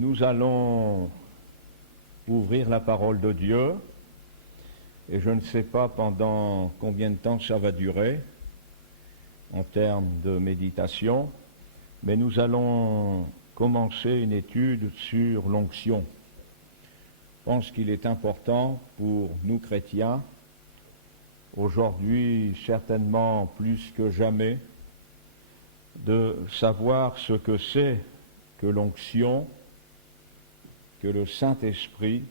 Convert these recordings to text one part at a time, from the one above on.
Nous allons ouvrir la parole de Dieu et je ne sais pas pendant combien de temps ça va durer en termes de méditation, mais nous allons commencer une étude sur l'onction. Je pense qu'il est important pour nous chrétiens, aujourd'hui certainement plus que jamais, de savoir ce que c'est que l'onction, que le Saint-Esprit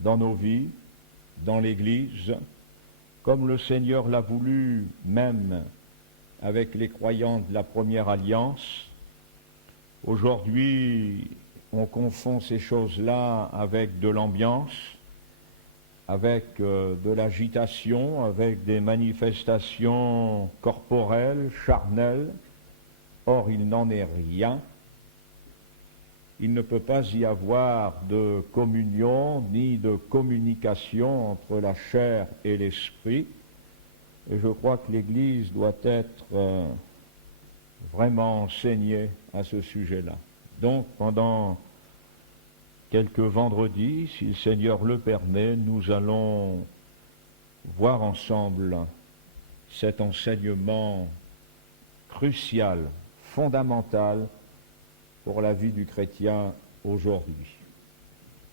dans nos vies, dans l'Église, comme le Seigneur l'a voulu même avec les croyants de la première alliance. Aujourd'hui, on confond ces choses-là avec de l'ambiance, avec de l'agitation, avec des manifestations corporelles, charnelles. Or, il n'en est rien. Il ne peut pas y avoir de communion ni de communication entre la chair et l'esprit. Et je crois que l'Église doit être vraiment enseignée à ce sujet-là. Donc, pendant quelques vendredis, si le Seigneur le permet, nous allons voir ensemble cet enseignement crucial, fondamental, pour la vie du chrétien aujourd'hui.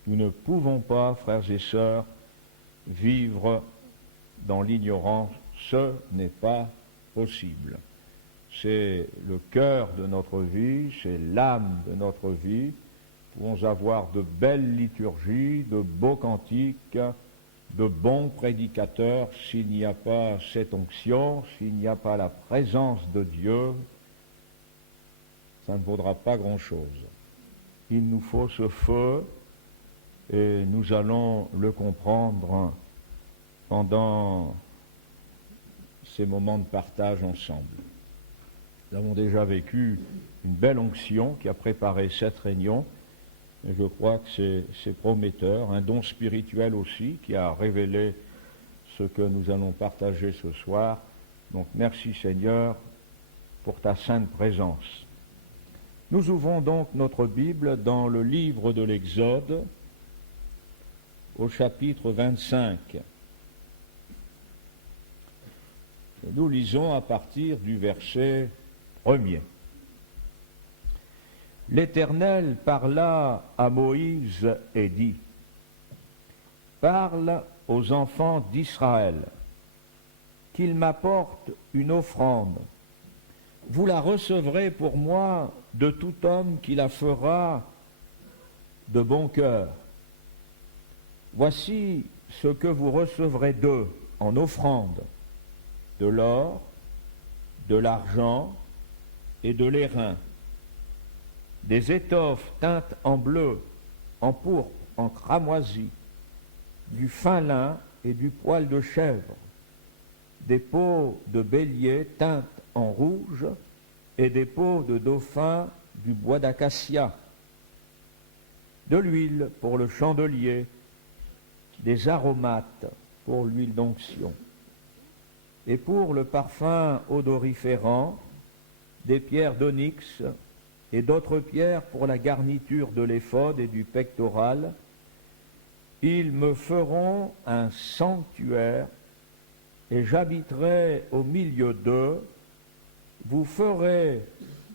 Nous ne pouvons pas, frères et sœurs, vivre dans l'ignorance. Ce n'est pas possible. C'est le cœur de notre vie, c'est l'âme de notre vie. Nous pouvons avoir de belles liturgies, de beaux cantiques, de bons prédicateurs. S'il n'y a pas cette onction, s'il n'y a pas la présence de Dieu, ça ne vaudra pas grand-chose. Il nous faut ce feu et nous allons le comprendre pendant ces moments de partage ensemble. Nous avons déjà vécu une belle onction qui a préparé cette réunion et je crois que c'est prometteur, un don spirituel aussi qui a révélé ce que nous allons partager ce soir. Donc merci Seigneur pour ta sainte présence. Nous ouvrons donc notre Bible dans le livre de l'Exode, au chapitre 25. Nous lisons à partir du verset 1er. L'Éternel parla à Moïse et dit : Parle aux enfants d'Israël, qu'ils m'apportent une offrande. Vous la recevrez pour moi de tout homme qui la fera de bon cœur. Voici ce que vous recevrez d'eux en offrande: de l'or, de l'argent et de l'airain, des étoffes teintes en bleu, en pourpre, en cramoisi, du fin lin et du poil de chèvre, des peaux de bélier teintes en rouge et des peaux de dauphin du bois d'acacia, de l'huile pour le chandelier, des aromates pour l'huile d'onction, et pour le parfum odoriférant, des pierres d'onyx et d'autres pierres pour la garniture de l'éphod et du pectoral. Ils me feront un sanctuaire et j'habiterai au milieu d'eux. Vous ferez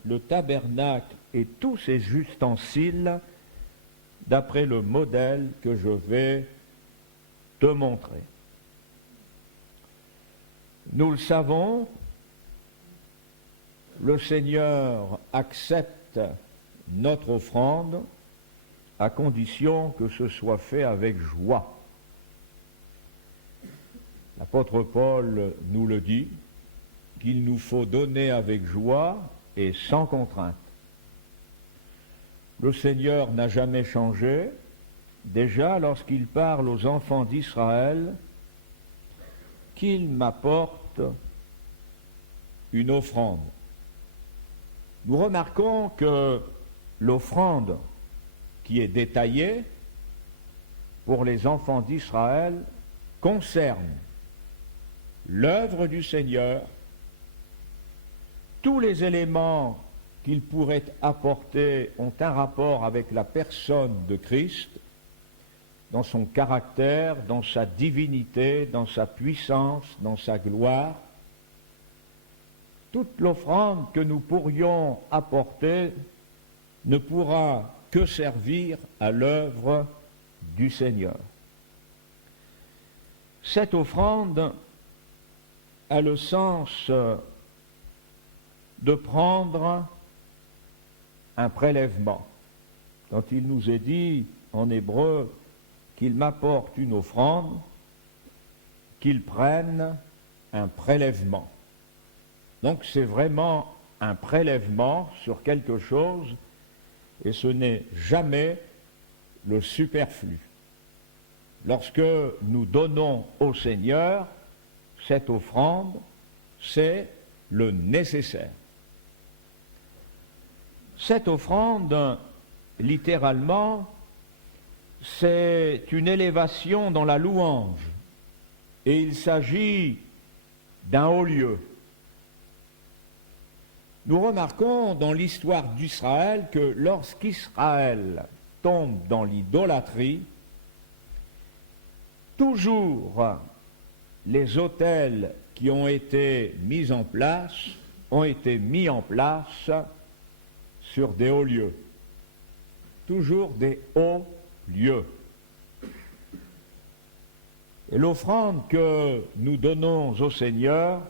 le tabernacle et tous ses ustensiles d'après le modèle que je vais te montrer. Nous le savons, le Seigneur accepte notre offrande à condition que ce soit fait avec joie. L'apôtre Paul nous le dit, qu'il nous faut donner avec joie et sans contrainte. Le Seigneur n'a jamais changé. Déjà, lorsqu'il parle aux enfants d'Israël, qu'il m'apporte une offrande. Nous remarquons que l'offrande qui est détaillée pour les enfants d'Israël concerne l'œuvre du Seigneur, tous les éléments qu'ils pourraient apporter ont un rapport avec la personne de Christ, dans son caractère, dans sa divinité, dans sa puissance, dans sa gloire. Toute l'offrande que nous pourrions apporter ne pourra que servir à l'œuvre du Seigneur. Cette offrande a le sens de prendre un prélèvement. Quand il nous est dit en hébreu qu'il m'apporte une offrande, qu'il prenne un prélèvement. Donc c'est vraiment un prélèvement sur quelque chose et ce n'est jamais le superflu. Lorsque nous donnons au Seigneur cette offrande, c'est le nécessaire. Cette offrande, littéralement, c'est une élévation dans la louange et il s'agit d'un haut lieu. Nous remarquons dans l'histoire d'Israël que lorsqu'Israël tombe dans l'idolâtrie, toujours les autels qui ont été mis en place ont été mis en place sur des hauts lieux. Toujours des hauts lieux. Et l'offrande que nous donnons au Seigneur,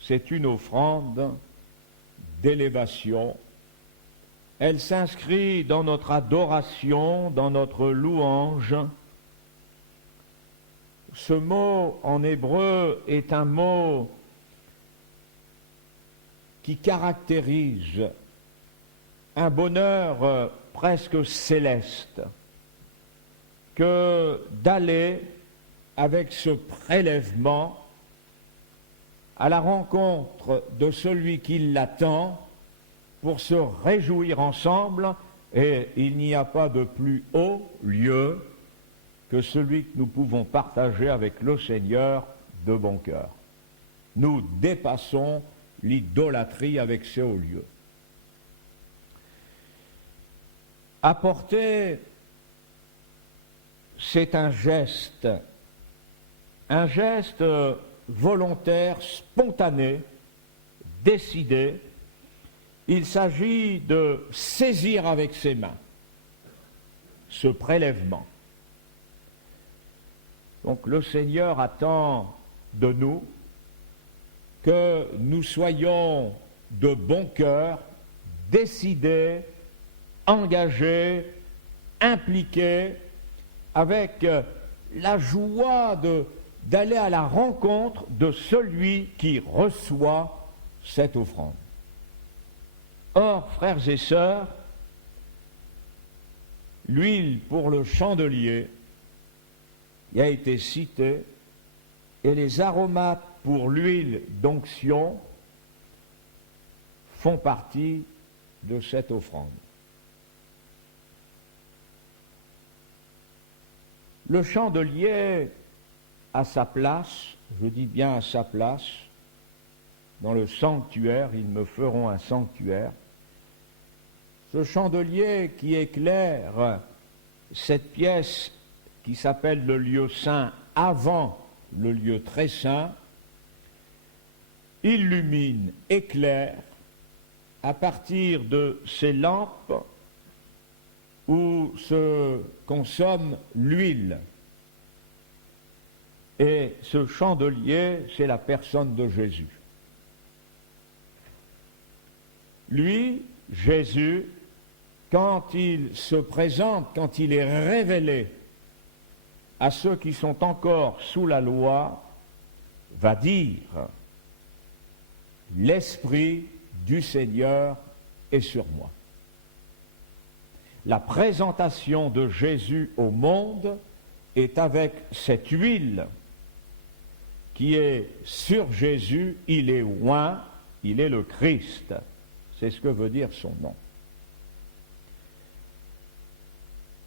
c'est une offrande d'élévation. Elle s'inscrit dans notre adoration, dans notre louange. Ce mot en hébreu est un mot qui caractérise un bonheur presque céleste que d'aller avec ce prélèvement à la rencontre de celui qui l'attend pour se réjouir ensemble, et il n'y a pas de plus haut lieu que celui que nous pouvons partager avec le Seigneur de bon cœur. Nous dépassons l'idolâtrie avec ces hauts lieux. Apporter, c'est un geste volontaire, spontané, décidé. Il s'agit de saisir avec ses mains ce prélèvement. Donc le Seigneur attend de nous que nous soyons de bon cœur, décidés, engagés, impliqués, avec la joie d'aller à la rencontre de celui qui reçoit cette offrande. Or, frères et sœurs, l'huile pour le chandelier y a été citée, et les aromates pour l'huile d'onction font partie de cette offrande. Le chandelier a sa place, je dis bien à sa place, dans le sanctuaire, ils me feront un sanctuaire. Ce chandelier qui éclaire cette pièce qui s'appelle le lieu saint avant le lieu très saint, illumine, éclaire à partir de ces lampes où se consomme l'huile. Et ce chandelier, c'est la personne de Jésus. Lui, Jésus, quand il se présente, quand il est révélé à ceux qui sont encore sous la loi, va dire « L'Esprit du Seigneur est sur moi ». La présentation de Jésus au monde est avec cette huile qui est sur Jésus, il est oint, il est le Christ. C'est ce que veut dire son nom.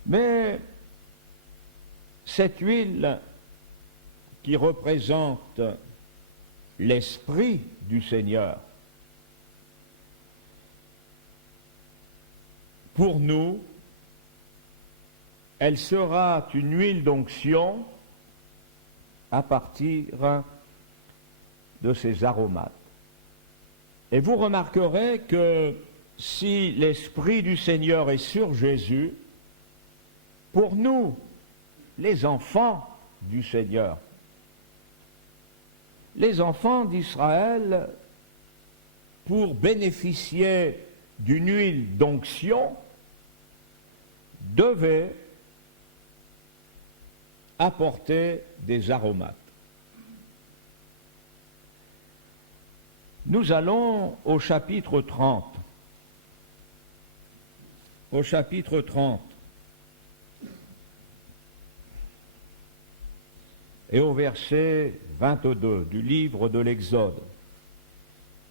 Mais cette huile qui représente l'Esprit du Seigneur pour nous, elle sera une huile d'onction à partir de ces aromates. Et vous remarquerez que si l'Esprit du Seigneur est sur Jésus, pour nous, les enfants du Seigneur, les enfants d'Israël, pour bénéficier d'une huile d'onction, devaient apporter des aromates. Nous allons au chapitre 30. Au chapitre 30. Et au verset 22 du livre de l'Exode.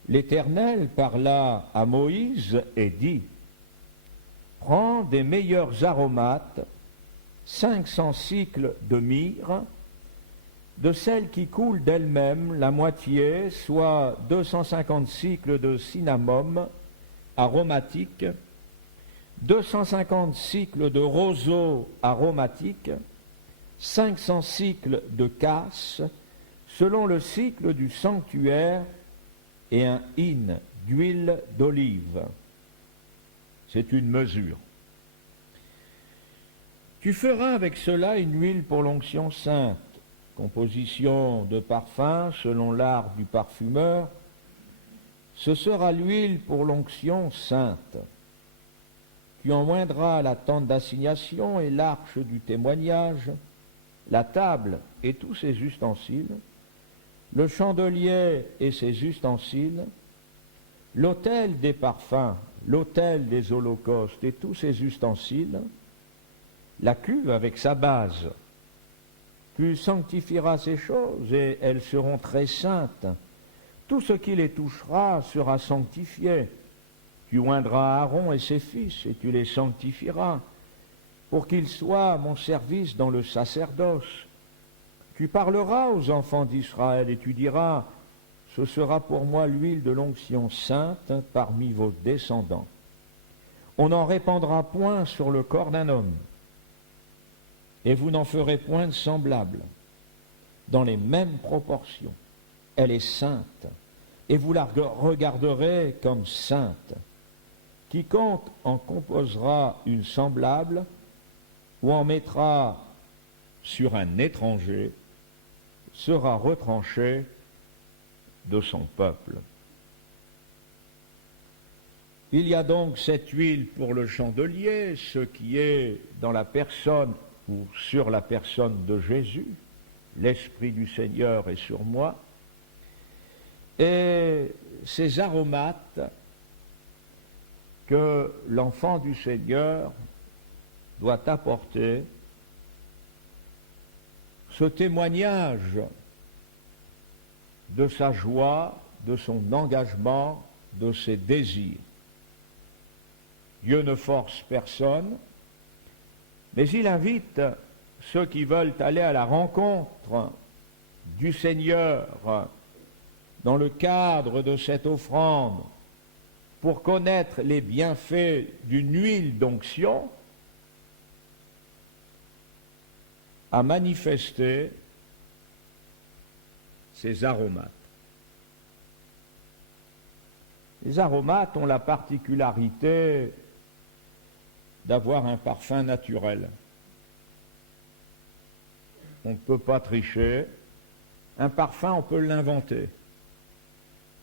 L'Éternel parla à Moïse et dit : Prends des meilleurs aromates, 500 cycles de myrrhe, de celles qui coulent d'elles-mêmes la moitié, soit 250 cycles de cinnamome aromatique, 250 cycles de roseau aromatique, 500 cycles de casses, selon le cycle du sanctuaire, et un hin d'huile d'olive. C'est une mesure. Tu feras avec cela une huile pour l'onction sainte, composition de parfum selon l'art du parfumeur. Ce sera l'huile pour l'onction sainte. Tu en moindras la tente d'assignation et l'arche du témoignage, la table et tous ses ustensiles, le chandelier et ses ustensiles, l'autel des parfums, l'autel des holocaustes et tous ses ustensiles, la cuve avec sa base. Tu sanctifieras ces choses et elles seront très saintes. Tout ce qui les touchera sera sanctifié. Tu oindras Aaron et ses fils et tu les sanctifieras pour qu'ils soient à mon service dans le sacerdoce. Tu parleras aux enfants d'Israël et tu diras : ce sera pour moi l'huile de l'onction sainte parmi vos descendants. On n'en répandra point sur le corps d'un homme, et vous n'en ferez point de semblable, dans les mêmes proportions. Elle est sainte, et vous la regarderez comme sainte. Quiconque en composera une semblable, ou en mettra sur un étranger, sera retranché de son peuple. Il y a donc cette huile pour le chandelier, ce qui est dans la personne ou sur la personne de Jésus. L'Esprit du Seigneur est sur moi. Et ces aromates que l'enfant du Seigneur doit apporter, ce témoignage de sa joie, de son engagement, de ses désirs. Dieu ne force personne, mais il invite ceux qui veulent aller à la rencontre du Seigneur dans le cadre de cette offrande pour connaître les bienfaits d'une huile d'onction, à manifester ces aromates. Les aromates ont la particularité d'avoir un parfum naturel. On ne peut pas tricher. Un parfum, on peut l'inventer.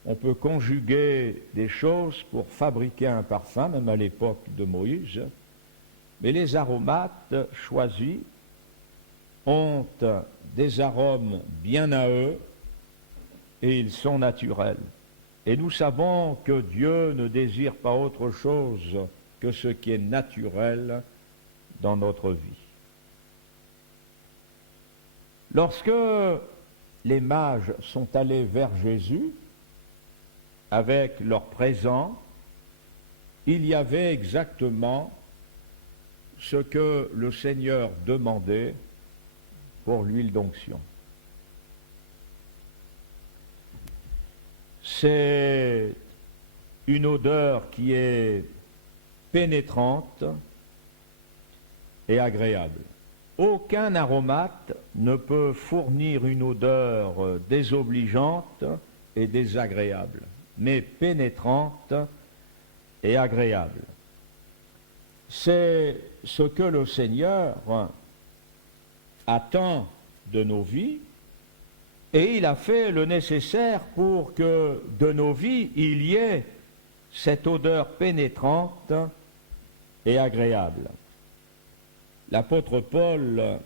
On peut conjuguer des choses pour fabriquer un parfum, même à l'époque de Moïse. Mais les aromates choisis ont des arômes bien à eux et ils sont naturels. Et nous savons que Dieu ne désire pas autre chose que ce qui est naturel dans notre vie. Lorsque les mages sont allés vers Jésus avec leur présent, il y avait exactement ce que le Seigneur demandait pour l'huile d'onction. C'est une odeur qui est pénétrante et agréable. Aucun aromate ne peut fournir une odeur désobligeante et désagréable, mais pénétrante et agréable. C'est ce que le Seigneur attend de nos vies, et il a fait le nécessaire pour que de nos vies il y ait cette odeur pénétrante et agréable. L'apôtre Paul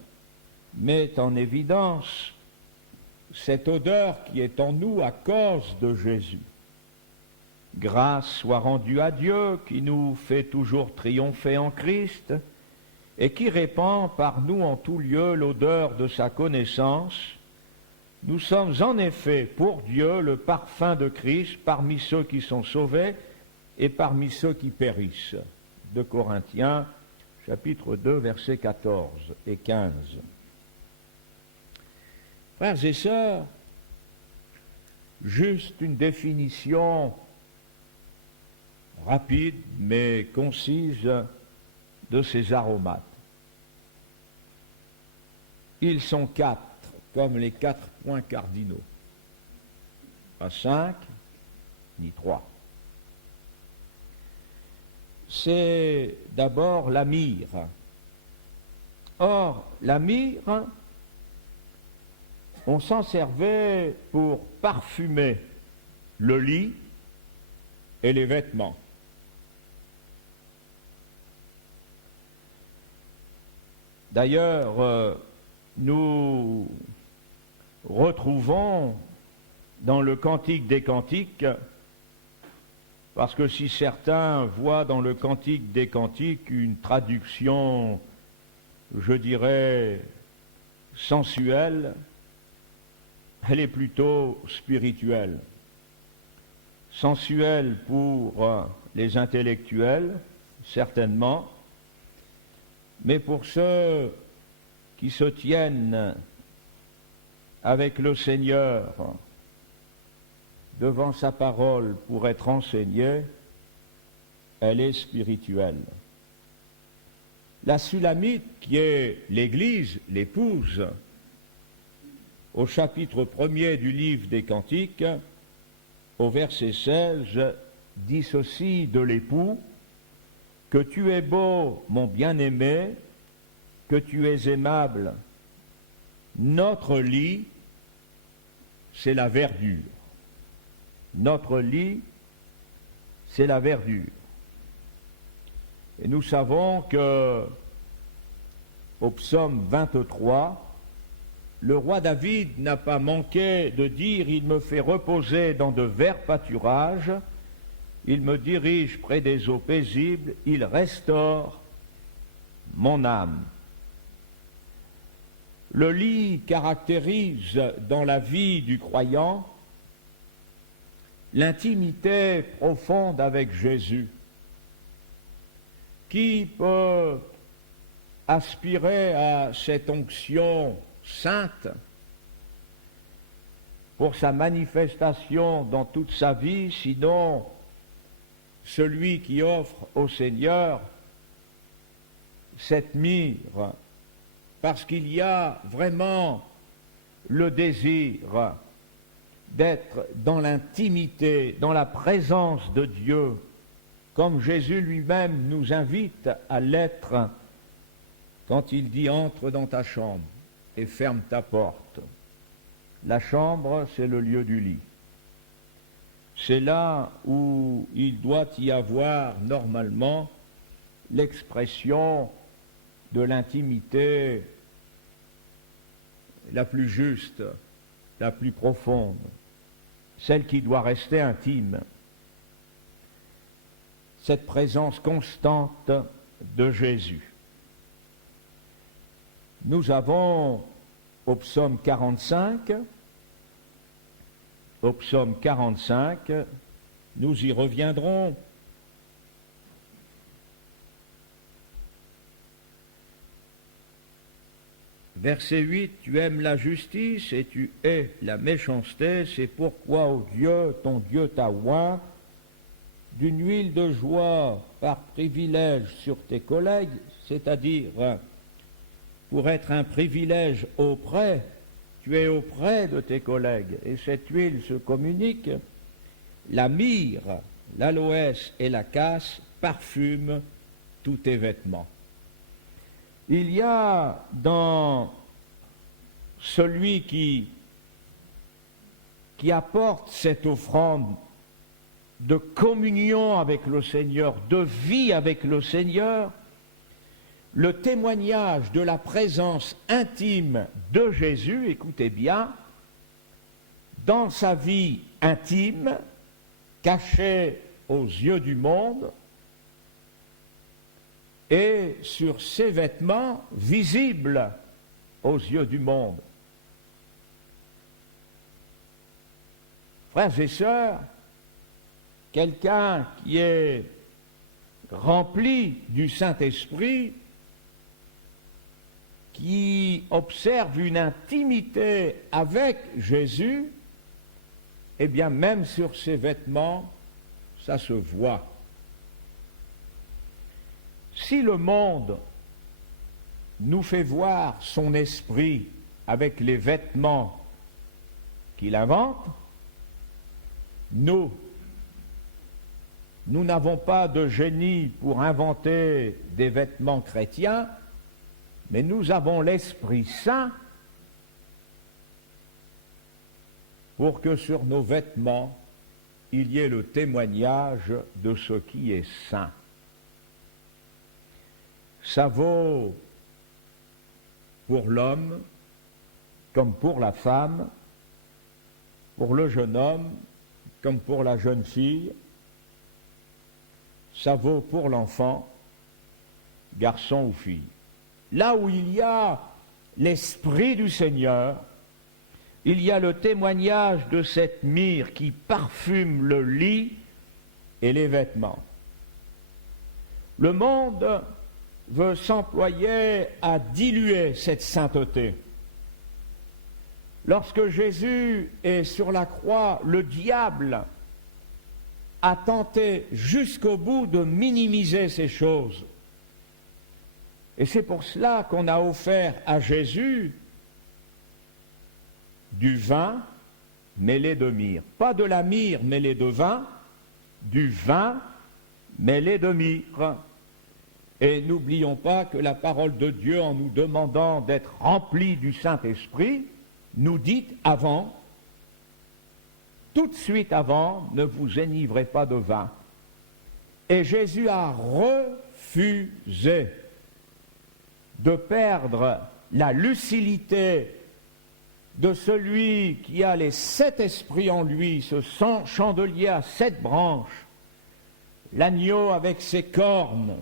met en évidence cette odeur qui est en nous à cause de Jésus. Grâce soit rendue à Dieu qui nous fait toujours triompher en Christ et qui répand par nous en tout lieu l'odeur de sa connaissance. Nous sommes en effet pour Dieu le parfum de Christ parmi ceux qui sont sauvés et parmi ceux qui périssent. 2 Corinthiens chapitre 2, versets 14 et 15. Frères et sœurs, juste une définition rapide mais concise de ces aromates. Ils sont 4, comme les 4 points cardinaux. Pas 5, ni 3. C'est d'abord la myrrhe. Or, la myrrhe, on s'en servait pour parfumer le lit et les vêtements. D'ailleurs, nous retrouvons dans le Cantique des Cantiques, parce que si certains voient dans le Cantique des Cantiques une traduction, je dirais, sensuelle, elle est plutôt spirituelle. Sensuelle pour les intellectuels, certainement, mais pour ceux qui se tiennent avec le Seigneur devant sa parole pour être enseignée, elle est spirituelle. La Sulamite, qui est l'Église, l'épouse, au chapitre 1er du livre des Cantiques, au verset 16, dit ceci de l'époux: que tu es beau, mon bien-aimé, que tu es aimable. Notre lit, c'est la verdure. Notre lit, c'est la verdure. Et nous savons que, au psaume 23, le roi David n'a pas manqué de dire: il me fait reposer dans de verts pâturages, il me dirige près des eaux paisibles, il restaure mon âme. Le lit caractérise dans la vie du croyant l'intimité profonde avec Jésus. Qui peut aspirer à cette onction sainte pour sa manifestation dans toute sa vie, sinon celui qui offre au Seigneur cette myrrhe, parce qu'il y a vraiment le désir d'être dans l'intimité, dans la présence de Dieu, comme Jésus lui-même nous invite à l'être quand il dit: entre dans ta chambre et ferme ta porte. La chambre, c'est le lieu du lit. C'est là où il doit y avoir normalement l'expression de l'intimité la plus juste, la plus profonde, celle qui doit rester intime. Cette présence constante de Jésus. Nous avons au psaume 45, nous y reviendrons. Verset 8, tu aimes la justice et tu hais la méchanceté, c'est pourquoi, ô Dieu, ton Dieu t'a oint d'une huile de joie par privilège sur tes collègues, c'est-à-dire pour être un privilège auprès, tu es auprès de tes collègues, et cette huile se communique, la myrrhe, l'aloès et la casse parfument tous tes vêtements. Il y a dans celui qui apporte cette offrande de communion avec le Seigneur, de vie avec le Seigneur, le témoignage de la présence intime de Jésus, écoutez bien, dans sa vie intime, cachée aux yeux du monde, et sur ses vêtements visibles aux yeux du monde. Frères et sœurs, quelqu'un qui est rempli du Saint-Esprit, qui observe une intimité avec Jésus, eh bien même sur ses vêtements, ça se voit. Si le monde nous fait voir son esprit avec les vêtements qu'il invente, nous n'avons pas de génie pour inventer des vêtements chrétiens, mais nous avons l'Esprit Saint pour que sur nos vêtements, il y ait le témoignage de ce qui est saint. Ça vaut pour l'homme comme pour la femme, pour le jeune homme comme pour la jeune fille, ça vaut pour l'enfant, garçon ou fille. Là où il y a l'Esprit du Seigneur, il y a le témoignage de cette myrrhe qui parfume le lit et les vêtements. Le monde veut s'employer à diluer cette sainteté. Lorsque Jésus est sur la croix, le diable a tenté jusqu'au bout de minimiser ces choses. Et c'est pour cela qu'on a offert à Jésus du vin mêlé de myrrhe. Pas de la myrrhe mêlée de vin, du vin mêlé de myrrhe. Et n'oublions pas que la parole de Dieu, en nous demandant d'être remplis du Saint-Esprit, nous dit avant, tout de suite avant, ne vous enivrez pas de vin. Et Jésus a refusé de perdre la lucidité de celui qui a les 7 esprits en lui, ce chandelier à 7 branches, l'agneau avec ses cornes,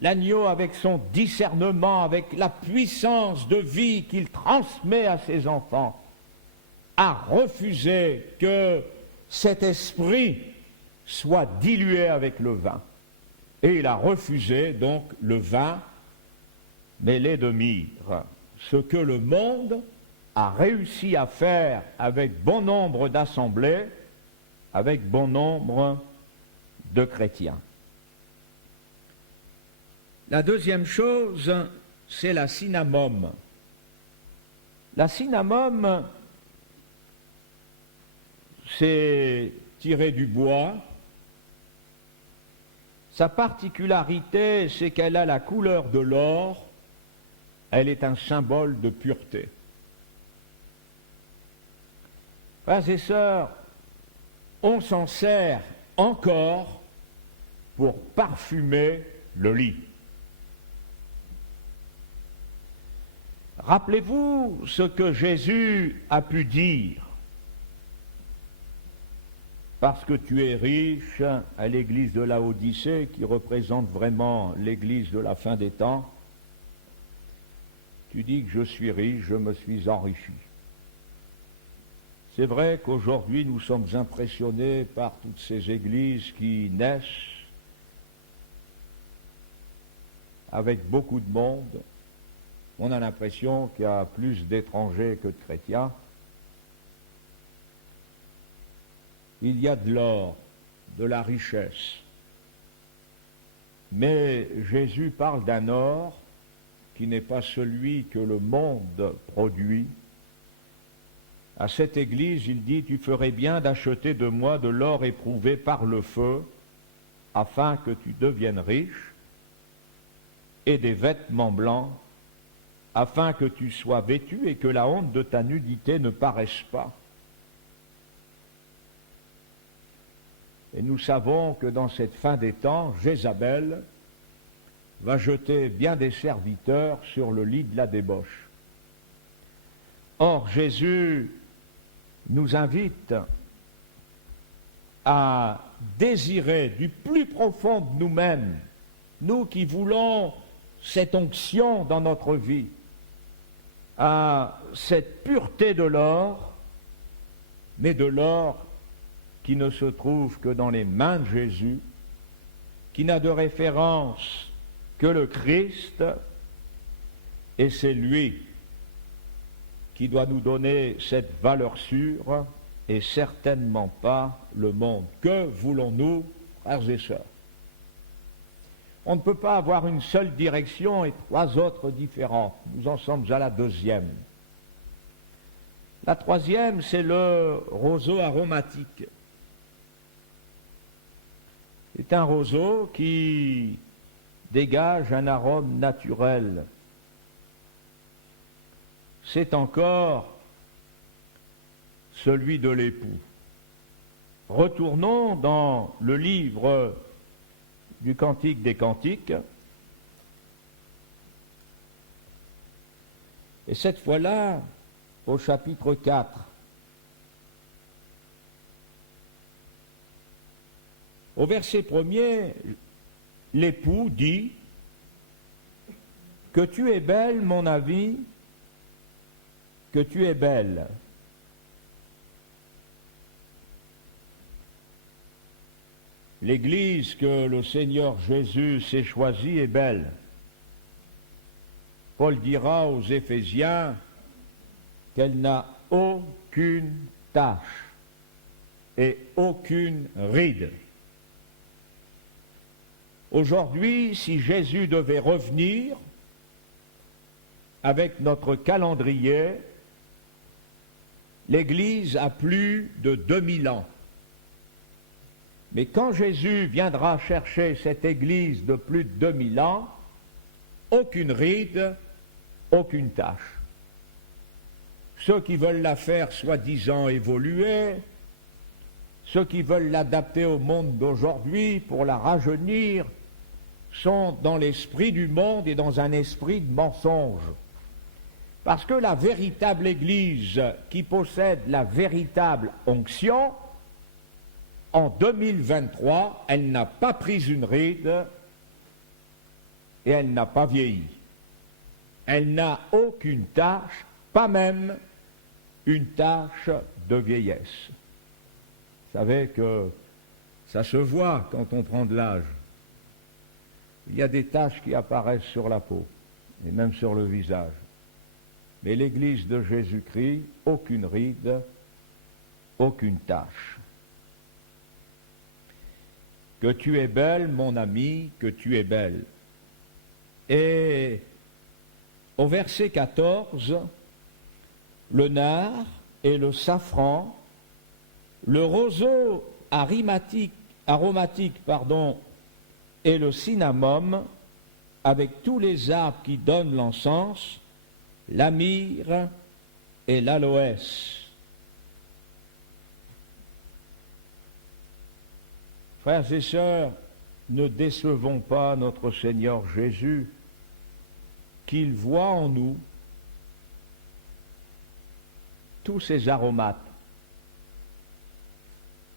l'agneau avec son discernement, avec la puissance de vie qu'il transmet à ses enfants, a refusé que cet esprit soit dilué avec le vin. Et il a refusé donc le vin mêlé de myrrhe, ce que le monde a réussi à faire avec bon nombre d'assemblées, avec bon nombre de chrétiens. La deuxième chose, c'est la cinnamome. La cinnamome, c'est tiré du bois. Sa particularité, c'est qu'elle a la couleur de l'or. Elle est un symbole de pureté. Frères et sœurs, on s'en sert encore pour parfumer le lit. Rappelez-vous ce que Jésus a pu dire. Parce que tu es riche, à l'église de Laodicée, qui représente vraiment l'église de la fin des temps, tu dis que je suis riche, je me suis enrichi. C'est vrai qu'aujourd'hui nous sommes impressionnés par toutes ces églises qui naissent avec beaucoup de monde. On a l'impression qu'il y a plus d'étrangers que de chrétiens. Il y a de l'or de la richesse. Mais Jésus parle d'un or qui n'est pas celui que le monde produit. À cette église, il dit, tu ferais bien d'acheter de moi de l'or éprouvé par le feu, afin que tu deviennes riche, et des vêtements blancs, afin que tu sois vêtu et que la honte de ta nudité ne paraisse pas. Et nous savons que dans cette fin des temps, Jézabel va jeter bien des serviteurs sur le lit de la débauche. Or, Jésus nous invite à désirer du plus profond de nous-mêmes, nous qui voulons cette onction dans notre vie, à cette pureté de l'or, mais de l'or qui ne se trouve que dans les mains de Jésus, qui n'a de référence que le Christ, et c'est lui qui doit nous donner cette valeur sûre, et certainement pas le monde. Que voulons-nous, frères et sœurs? On ne peut pas avoir une seule direction et trois autres différentes. Nous en sommes à la deuxième. La troisième, c'est le roseau aromatique. C'est un roseau qui dégage un arôme naturel. C'est encore celui de l'époux. Retournons dans le livre du Cantique des Cantiques, et cette fois-là, au chapitre 4. Au verset 1er, l'époux dit « Que tu es belle, mon ami, que tu es belle. » L'Église que le Seigneur Jésus s'est choisie est belle. Paul dira aux Éphésiens qu'elle n'a aucune tache et aucune ride. Aujourd'hui, si Jésus devait revenir avec notre calendrier, l'Église a plus de 2000 ans. Mais quand Jésus viendra chercher cette Église de plus de 2000 ans, aucune ride, aucune tache. Ceux qui veulent la faire soi-disant évoluer, ceux qui veulent l'adapter au monde d'aujourd'hui pour la rajeunir, sont dans l'esprit du monde et dans un esprit de mensonge. Parce que la véritable Église qui possède la véritable onction, en 2023, elle n'a pas pris une ride et elle n'a pas vieilli. Elle n'a aucune tache, pas même une tache de vieillesse. Vous savez que ça se voit quand on prend de l'âge. Il y a des taches qui apparaissent sur la peau et même sur le visage. Mais l'Église de Jésus-Christ, aucune ride, aucune tache. Que tu es belle, mon ami, que tu es belle. Et au verset 14, le nard et le safran, le roseau aromatique, et le cinnamome, avec tous les arbres qui donnent l'encens, la myrrhe et l'aloès. Frères et sœurs, ne décevons pas notre Seigneur Jésus, qu'il voit en nous tous ces aromates.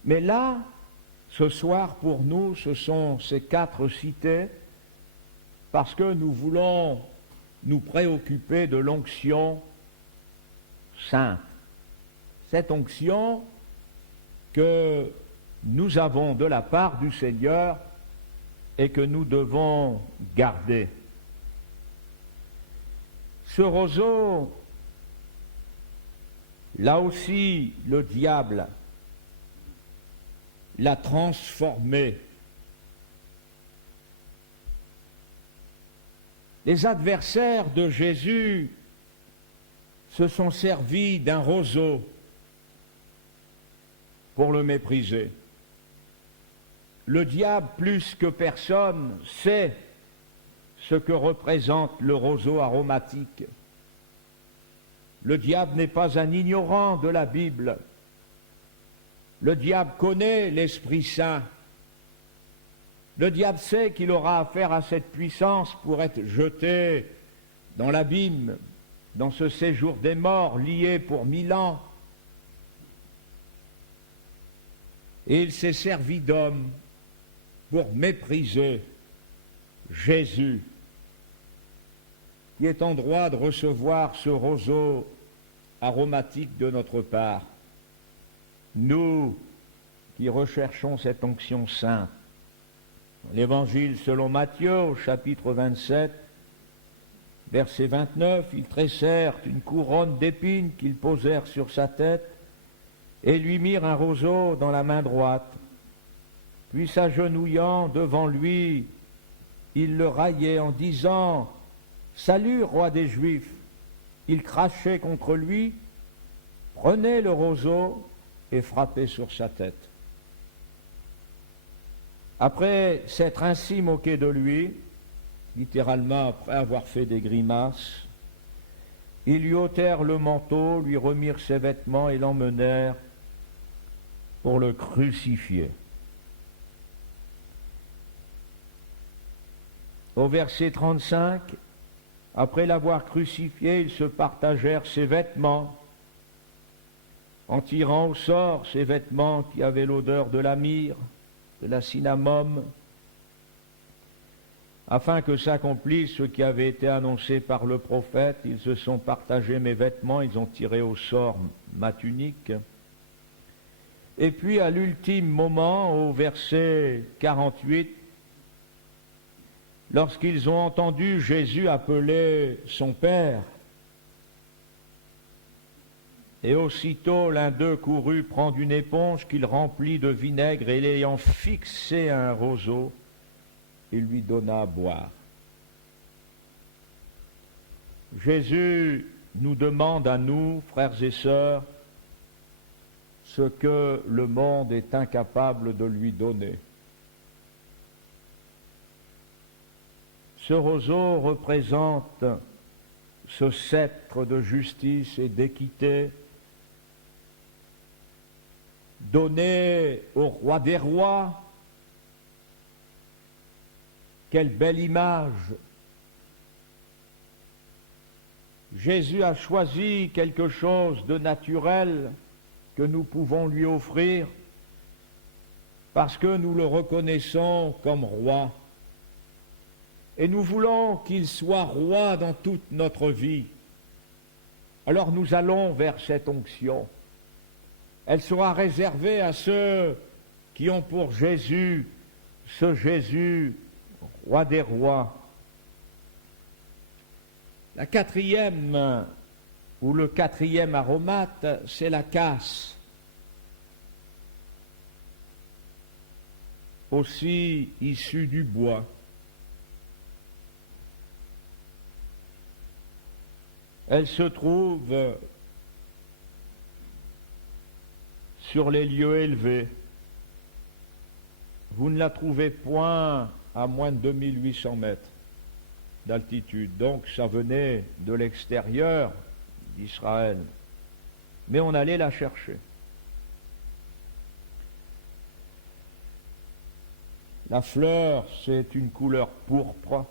Mais là, ce soir, pour nous, ce sont ces 4 cités, parce que nous voulons nous préoccuper de l'onction sainte. Cette onction que nous avons de la part du Seigneur et que nous devons garder. Ce roseau, là aussi, le diable l'a transformé. Les adversaires de Jésus se sont servis d'un roseau pour le mépriser. Le diable, plus que personne, sait ce que représente le roseau aromatique. Le diable n'est pas un ignorant de la Bible. Le diable connaît l'Esprit Saint. Le diable sait qu'il aura affaire à cette puissance pour être jeté dans l'abîme, dans ce séjour des morts, lié pour 1000 ans. Et il s'est servi d'homme pour mépriser Jésus, qui est en droit de recevoir ce roseau aromatique de notre part. Nous qui recherchons cette onction sainte. L'Évangile selon Matthieu, au chapitre 27, verset 29, ils tressèrent une couronne d'épines qu'ils posèrent sur sa tête et lui mirent un roseau dans la main droite. Puis s'agenouillant devant lui, ils le raillaient en disant « Salut, roi des Juifs !» Ils crachaient contre lui, prenaient le roseau et frappaient sur sa tête. Après s'être ainsi moqué de lui, littéralement après avoir fait des grimaces, ils lui ôtèrent le manteau, lui remirent ses vêtements et l'emmenèrent pour le crucifier. Au verset 35, après l'avoir crucifié, ils se partagèrent ses vêtements, en tirant au sort ces vêtements qui avaient l'odeur de la myrrhe, de la cinnamome, afin que s'accomplisse ce qui avait été annoncé par le prophète. Ils se sont partagés mes vêtements, ils ont tiré au sort ma tunique. Et puis à l'ultime moment, au verset 48, lorsqu'ils ont entendu Jésus appeler son Père, et aussitôt l'un d'eux courut prendre une éponge qu'il remplit de vinaigre et l'ayant fixé à un roseau, il lui donna à boire. Jésus nous demande à nous, frères et sœurs, ce que le monde est incapable de lui donner. Ce roseau représente ce sceptre de justice et d'équité donné au roi des rois. Quelle belle image! Jésus a choisi quelque chose de naturel que nous pouvons lui offrir parce que nous le reconnaissons comme roi. Et nous voulons qu'il soit roi dans toute notre vie. Alors nous allons vers cette onction. Elle sera réservée à ceux qui ont pour Jésus, ce Jésus, roi des rois. La quatrième, ou le quatrième aromate, c'est la casse. Aussi issue du bois. Elle se trouve sur les lieux élevés. Vous ne la trouvez point à moins de 2800 mètres d'altitude. Donc ça venait de l'extérieur d'Israël. Mais on allait la chercher. La fleur, c'est une couleur pourpre.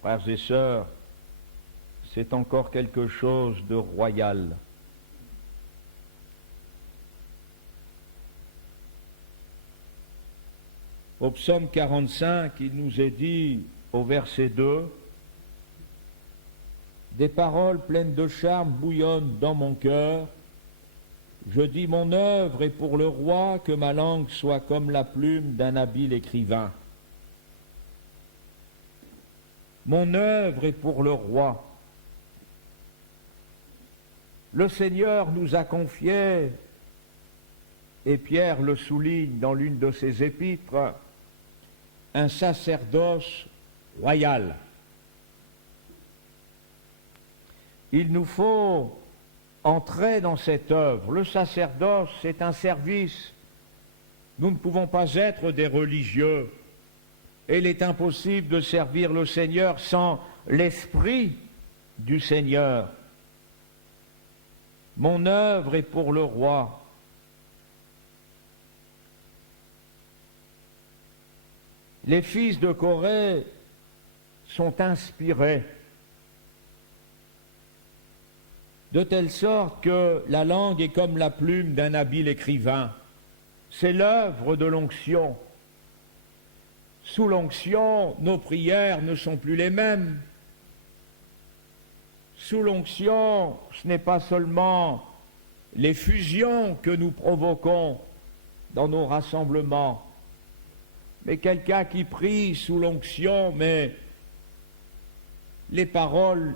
Frères et sœurs, c'est encore quelque chose de royal. Au psaume 45, il nous est dit, au verset 2, « Des paroles pleines de charme bouillonnent dans mon cœur. Je dis mon œuvre est pour le roi, que ma langue soit comme la plume d'un habile écrivain. » Mon œuvre est pour le roi. le Seigneur nous a confié, et Pierre le souligne dans l'une de ses épîtres, un sacerdoce royal. Il nous faut entrer dans cette œuvre. Le sacerdoce, c'est un service. Nous ne pouvons pas être des religieux. Et il est impossible de servir le Seigneur sans l'Esprit du Seigneur. Mon œuvre est pour le roi. Les fils de Corée sont inspirés de telle sorte que la langue est comme la plume d'un habile écrivain. C'est l'œuvre de l'onction. Sous l'onction, nos prières ne sont plus les mêmes. Sous l'onction, ce n'est pas seulement les fusions que nous provoquons dans nos rassemblements, mais quelqu'un qui prie sous l'onction, mais les paroles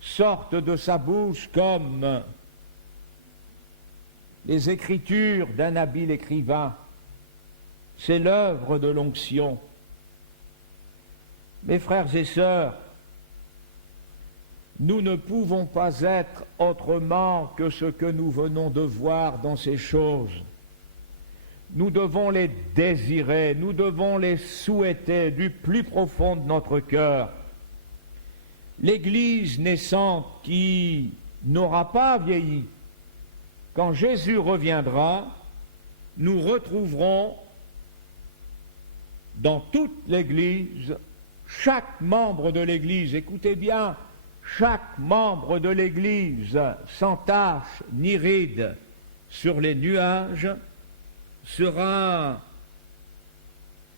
sortent de sa bouche comme les écritures d'un habile écrivain. C'est l'œuvre de l'onction. Mes frères et sœurs, nous ne pouvons pas être autrement que ce que nous venons de voir dans ces choses. Nous devons les désirer, nous devons les souhaiter du plus profond de notre cœur. L'Église naissante qui n'aura pas vieilli, quand Jésus reviendra, nous retrouverons dans toute l'Église, chaque membre de l'Église, écoutez bien, chaque membre de l'Église, sans tache ni ride, sur les nuages, sera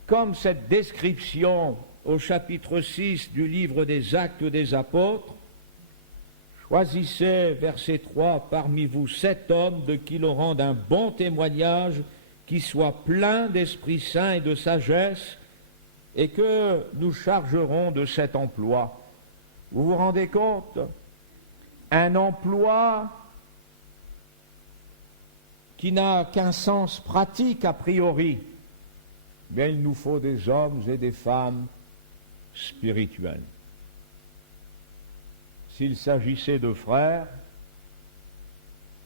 comme cette description au chapitre 6 du livre des Actes des Apôtres. Choisissez, verset 3, parmi vous 7 hommes de qui l'on rende un bon témoignage, qui soient pleins d'Esprit Saint et de sagesse, et que nous chargerons de cet emploi. Vous vous rendez compte? Un emploi qui n'a qu'un sens pratique a priori. Mais il nous faut des hommes et des femmes spirituels. S'il s'agissait de frères,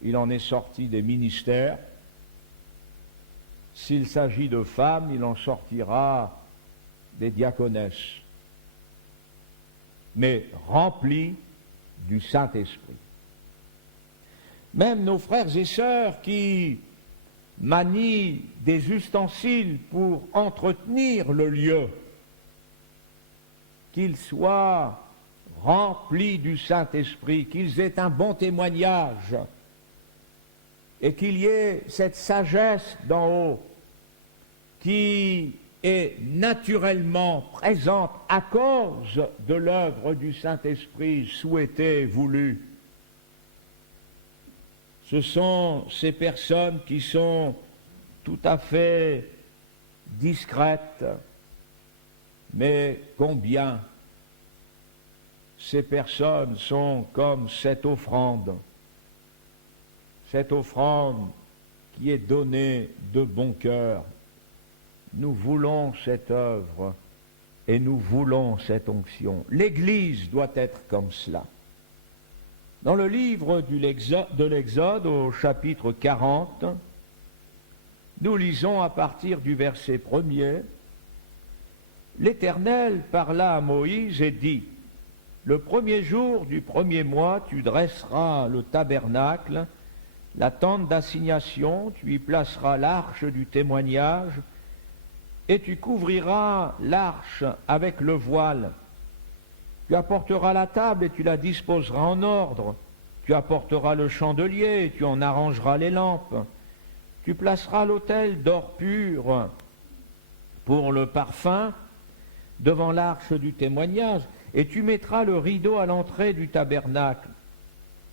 il en est sorti des ministères. S'il s'agit de femmes, il en sortira des diaconesses, mais remplis du Saint-Esprit. Même nos frères et sœurs qui manient des ustensiles pour entretenir le lieu, qu'ils soient remplis du Saint-Esprit, qu'ils aient un bon témoignage et qu'il y ait cette sagesse d'en haut qui est naturellement présente à cause de l'œuvre du Saint-Esprit souhaitée et voulue. Ce sont ces personnes qui sont tout à fait discrètes, mais combien ces personnes sont comme cette offrande qui est donnée de bon cœur. Nous voulons cette œuvre et nous voulons cette onction. L'Église doit être comme cela. Dans le livre de l'Exode, au chapitre 40, nous lisons à partir du verset 1er, « L'Éternel parla à Moïse et dit, « Le premier jour du premier mois, tu dresseras le tabernacle, la tente d'assignation, tu y placeras l'arche du témoignage, et tu couvriras l'arche avec le voile. Tu apporteras la table et tu la disposeras en ordre. Tu apporteras le chandelier et tu en arrangeras les lampes. Tu placeras l'autel d'or pur pour le parfum devant l'arche du témoignage et tu mettras le rideau à l'entrée du tabernacle.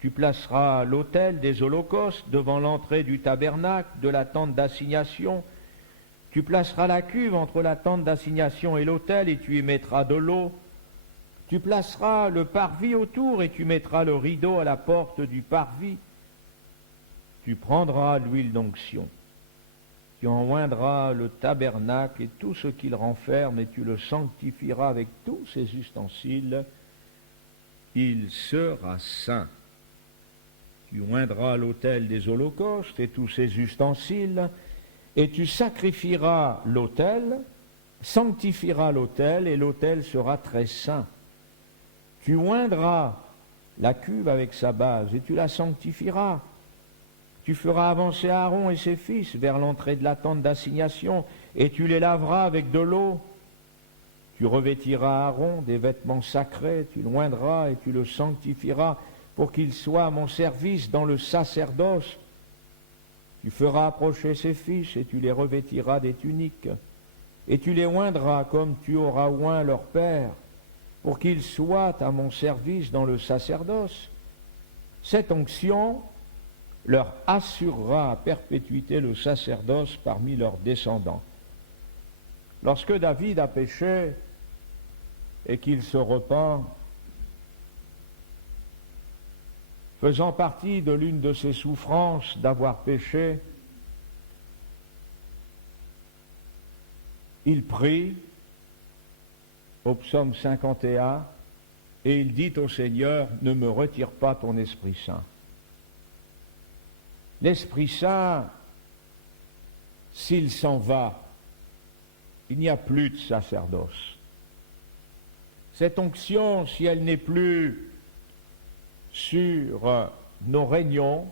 Tu placeras l'autel des holocaustes devant l'entrée du tabernacle, de la tente d'assignation. Tu placeras la cuve entre la tente d'assignation et l'autel et tu y mettras de l'eau. Tu placeras le parvis autour et tu mettras le rideau à la porte du parvis. Tu prendras l'huile d'onction. Tu en oindras le tabernacle et tout ce qu'il renferme, et tu le sanctifieras avec tous ses ustensiles. Il sera saint. Tu oindras l'autel des holocaustes et tous ses ustensiles, et tu sacrifieras l'autel, sanctifieras l'autel, et l'autel sera très saint. Tu oindras la cuve avec sa base, et tu la sanctifieras. Tu feras avancer Aaron et ses fils vers l'entrée de la tente d'assignation, et tu les laveras avec de l'eau. Tu revêtiras Aaron des vêtements sacrés, tu l'oindras et tu le sanctifieras pour qu'il soit à mon service dans le sacerdoce. Tu feras approcher ses fils et tu les revêtiras des tuniques, et tu les oindras comme tu auras oint leur père, pour qu'ils soient à mon service dans le sacerdoce. Cette onction leur assurera à perpétuité le sacerdoce parmi leurs descendants. Lorsque David a péché et qu'il se repent, faisant partie de l'une de ses souffrances d'avoir péché, il prie au psaume 51 et il dit au Seigneur, ne me retire pas ton Esprit Saint. L'Esprit Saint, s'il s'en va, il n'y a plus de sacerdoce. Cette onction, si elle n'est plus sur nos réunions,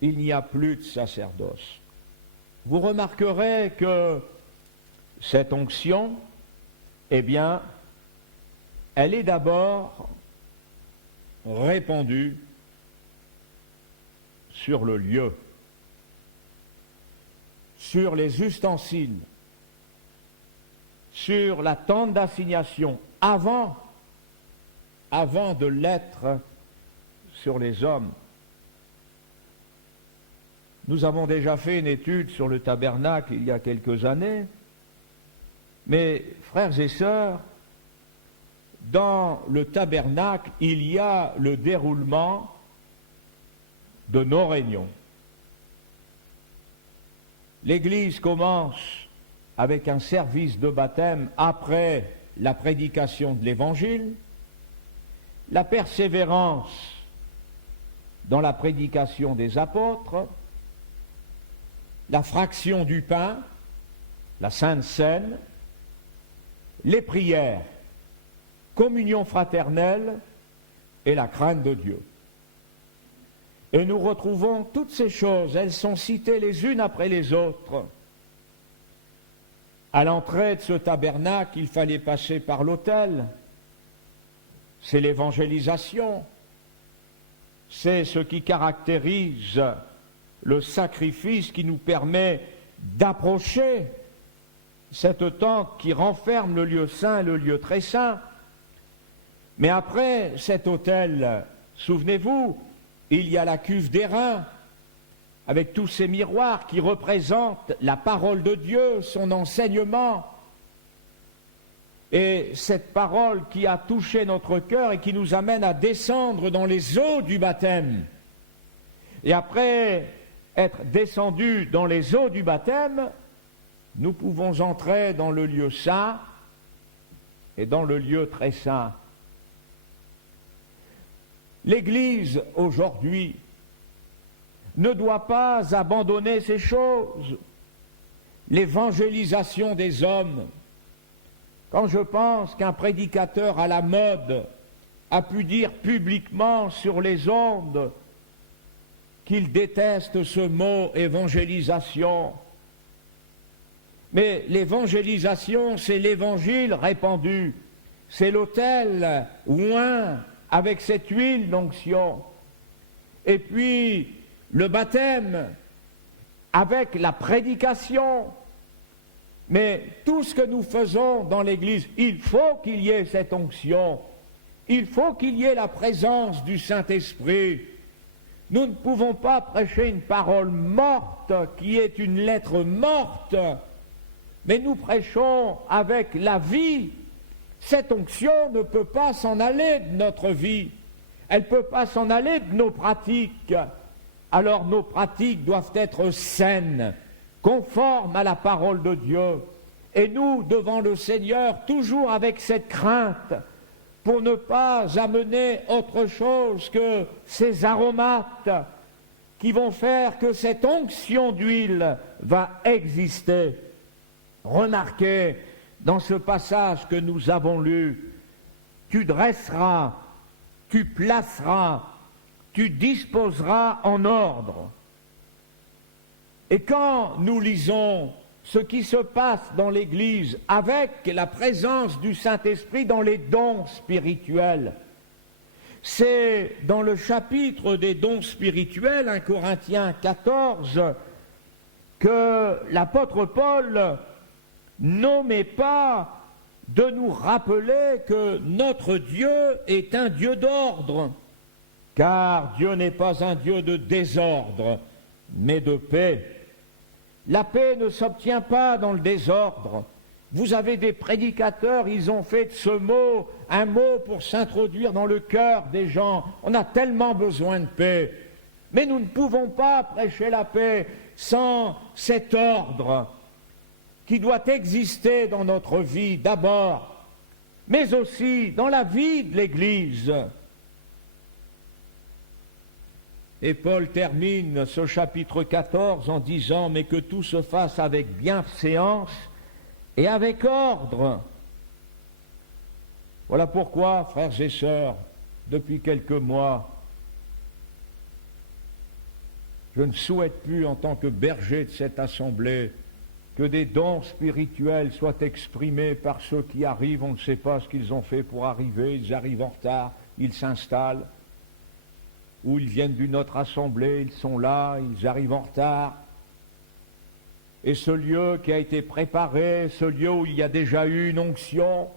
il n'y a plus de sacerdoce. Vous remarquerez que cette onction, eh bien, elle est d'abord répandue sur le lieu, sur les ustensiles, sur la tente d'assignation, avant de l'être sur les hommes. Nous avons déjà fait une étude sur le tabernacle il y a quelques années, mais frères et sœurs, dans le tabernacle, il y a le déroulement de nos réunions. L'Église commence avec un service de baptême après la prédication de l'Évangile, la persévérance dans la prédication des apôtres, la fraction du pain, la Sainte Seine, les prières, communion fraternelle et la crainte de Dieu. Et nous retrouvons toutes ces choses, elles sont citées les unes après les autres. À l'entrée de ce tabernacle, il fallait passer par l'autel. C'est l'évangélisation. C'est ce qui caractérise le sacrifice qui nous permet d'approcher cette tente qui renferme le lieu saint et le lieu très saint. Mais après cet autel, souvenez-vous, il y a la cuve d'airain, avec tous ces miroirs qui représentent la parole de Dieu, son enseignement. Et cette parole qui a touché notre cœur et qui nous amène à descendre dans les eaux du baptême. Et après être descendus dans les eaux du baptême, nous pouvons entrer dans le lieu saint et dans le lieu très saint. L'Église, aujourd'hui, ne doit pas abandonner ces choses. L'évangélisation des hommes. Quand je pense qu'un prédicateur à la mode a pu dire publiquement sur les ondes qu'il déteste ce mot évangélisation, mais l'évangélisation, c'est l'évangile répandu, c'est l'autel oint avec cette huile d'onction, et puis le baptême avec la prédication. Mais tout ce que nous faisons dans l'Église, il faut qu'il y ait cette onction, il faut qu'il y ait la présence du Saint-Esprit. Nous ne pouvons pas prêcher une parole morte qui est une lettre morte, mais nous prêchons avec la vie, Cette onction ne peut pas s'en aller de notre vie, elle ne peut pas s'en aller de nos pratiques. Alors nos pratiques doivent être saines, conformes à la parole de Dieu. Et nous, devant le Seigneur, toujours avec cette crainte, pour ne pas amener autre chose que ces aromates qui vont faire que cette onction d'huile va exister. Remarquez, dans ce passage que nous avons lu, tu dresseras, tu placeras, tu disposeras en ordre. Et quand nous lisons ce qui se passe dans l'Église avec la présence du Saint-Esprit dans les dons spirituels, c'est dans le chapitre des dons spirituels, 1 Corinthiens 14, que l'apôtre Paul n'omet pas de nous rappeler que notre Dieu est un Dieu d'ordre, car Dieu n'est pas un Dieu de désordre, mais de paix. La paix ne s'obtient pas dans le désordre. Vous avez des prédicateurs, ils ont fait de ce mot un mot pour s'introduire dans le cœur des gens. On a tellement besoin de paix. Mais nous ne pouvons pas prêcher la paix sans cet ordre qui doit exister dans notre vie d'abord, mais aussi dans la vie de l'Église. Et Paul termine ce chapitre 14 en disant « Mais que tout se fasse avec bienséance et avec ordre. » Voilà pourquoi, frères et sœurs, depuis quelques mois, je ne souhaite plus, en tant que berger de cette assemblée, que des dons spirituels soient exprimés par ceux qui arrivent, on ne sait pas ce qu'ils ont fait pour arriver, ils arrivent en retard, ils s'installent, ou ils viennent d'une autre assemblée, ils sont là, ils arrivent en retard. Et ce lieu qui a été préparé, ce lieu où il y a déjà eu une onction,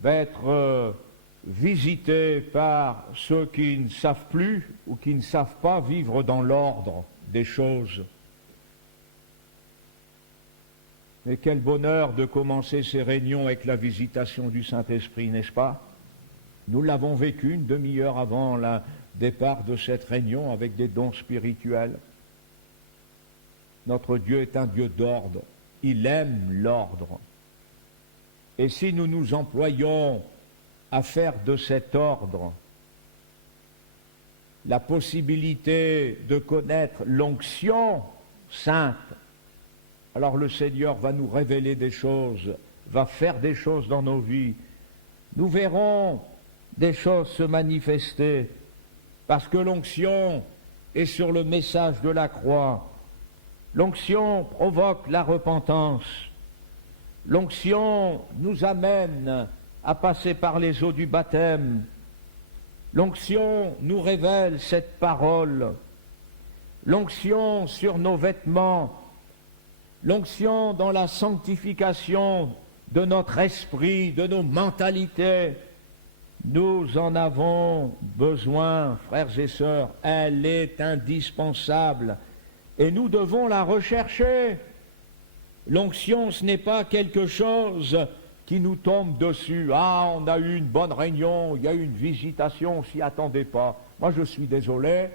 va être visité par ceux qui ne savent plus ou qui ne savent pas vivre dans l'ordre des choses. Mais quel bonheur de commencer ces réunions avec la visitation du Saint-Esprit, n'est-ce pas? Nous l'avons vécu une demi-heure avant le départ de cette réunion avec des dons spirituels. Notre Dieu est un Dieu d'ordre. Il aime l'ordre. Et si nous nous employons à faire de cet ordre la possibilité de connaître l'onction sainte, alors le Seigneur va nous révéler des choses, va faire des choses dans nos vies. Nous verrons des choses se manifester, parce que l'onction est sur le message de la croix. L'onction provoque la repentance. L'onction nous amène à passer par les eaux du baptême. L'onction nous révèle cette parole. L'onction sur nos vêtements. L'onction dans la sanctification de notre esprit, de nos mentalités. Nous en avons besoin, frères et sœurs. Elle est indispensable. Et nous devons la rechercher. L'onction, ce n'est pas quelque chose qui nous tombe dessus. Ah, on a eu une bonne réunion, il y a eu une visitation, on ne s'y attendait pas. Moi, je suis désolé,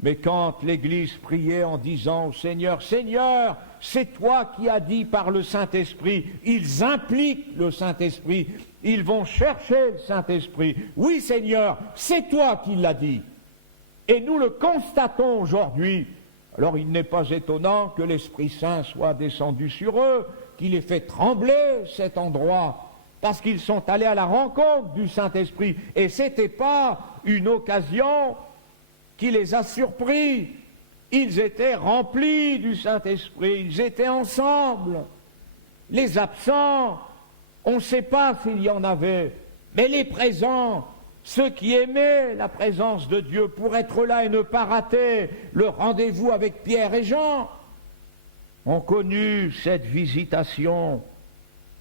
mais quand l'Église priait en disant au Seigneur, « Seigneur, c'est toi qui as dit par le Saint-Esprit », ils impliquent le Saint-Esprit, ils vont chercher le Saint-Esprit. Oui, Seigneur, c'est toi qui l'as dit. Et nous le constatons aujourd'hui. Alors il n'est pas étonnant que l'Esprit Saint soit descendu sur eux, qu'il ait fait trembler cet endroit, parce qu'ils sont allés à la rencontre du Saint-Esprit. Et ce n'était pas une occasion qui les a surpris. Ils étaient remplis du Saint-Esprit, ils étaient ensemble. Les absents, on ne sait pas s'il y en avait, mais les présents, ceux qui aimaient la présence de Dieu pour être là et ne pas rater le rendez-vous avec Pierre et Jean, ont connu cette visitation.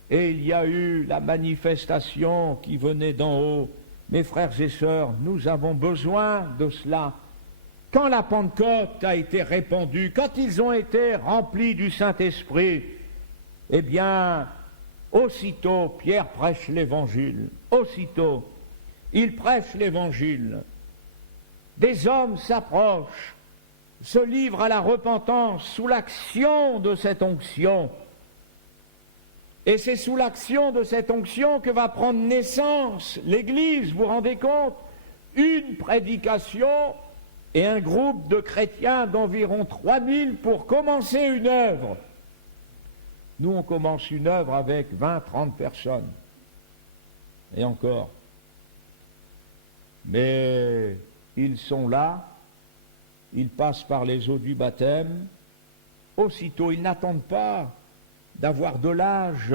Et il y a eu la manifestation qui venait d'en haut. Mes frères et sœurs, nous avons besoin de cela. Quand la Pentecôte a été répandue, quand ils ont été remplis du Saint-Esprit, eh bien, Aussitôt, Pierre prêche l'Évangile. Aussitôt, il prêche l'Évangile. Des hommes s'approchent, se livrent à la repentance sous l'action de cette onction. Et c'est sous l'action de cette onction que va prendre naissance l'Église, vous vous rendez compte? Une prédication et un groupe de chrétiens d'environ 3000 pour commencer une œuvre. Nous, on commence une œuvre avec 20-30 personnes. Et encore. Mais ils sont là, ils passent par les eaux du baptême. Aussitôt, ils n'attendent pas d'avoir de l'âge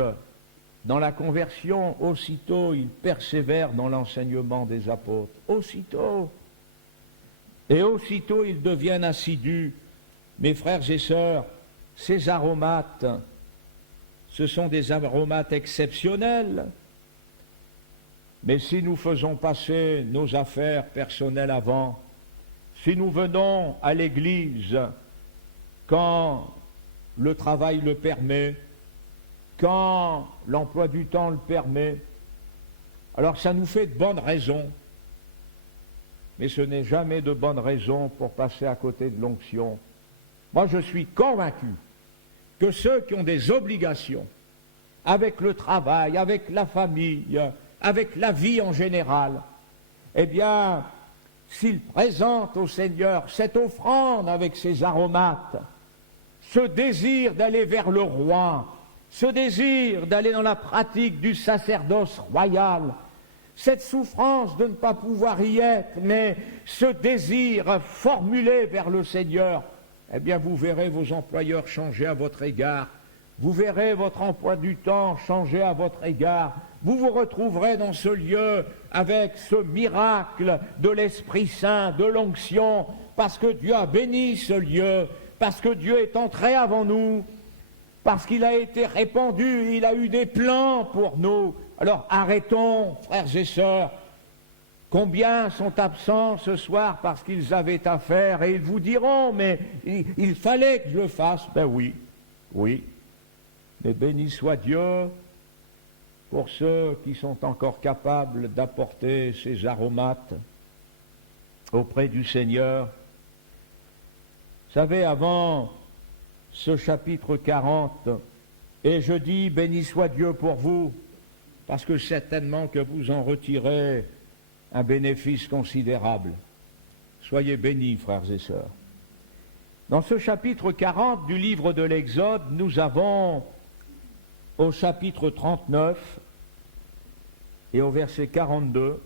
dans la conversion. Aussitôt, ils persévèrent dans l'enseignement des apôtres. Aussitôt. Et aussitôt, ils deviennent assidus. Mes frères et sœurs, ces aromates, ce sont des aromates exceptionnels. Mais si nous faisons passer nos affaires personnelles avant, si nous venons à l'église quand le travail le permet, quand l'emploi du temps le permet, alors ça nous fait de bonnes raisons. Mais ce n'est jamais de bonnes raisons pour passer à côté de l'onction. Moi, je suis convaincu que ceux qui ont des obligations avec le travail, avec la famille, avec la vie en général, eh bien, s'ils présentent au Seigneur cette offrande avec ses aromates, ce désir d'aller vers le roi, ce désir d'aller dans la pratique du sacerdoce royal, cette souffrance de ne pas pouvoir y être, mais ce désir formulé vers le Seigneur, eh bien vous verrez vos employeurs changer à votre égard, vous verrez votre emploi du temps changer à votre égard, vous vous retrouverez dans ce lieu avec ce miracle de l'Esprit Saint, de l'onction, parce que Dieu a béni ce lieu, parce que Dieu est entré avant nous, parce qu'il a été répandu, il a eu des plans pour nous. Alors arrêtons, frères et sœurs. Combien sont absents ce soir parce qu'ils avaient à faire et ils vous diront, mais il fallait que je le fasse. Ben oui, oui. Mais béni soit Dieu pour ceux qui sont encore capables d'apporter ces aromates auprès du Seigneur. Vous savez, avant ce chapitre 40, et je dis béni soit Dieu pour vous, parce que certainement que vous en retirez un bénéfice considérable. Soyez bénis, frères et sœurs. Dans ce chapitre 40 du livre de l'Exode, nous avons au chapitre 39 et au verset 42,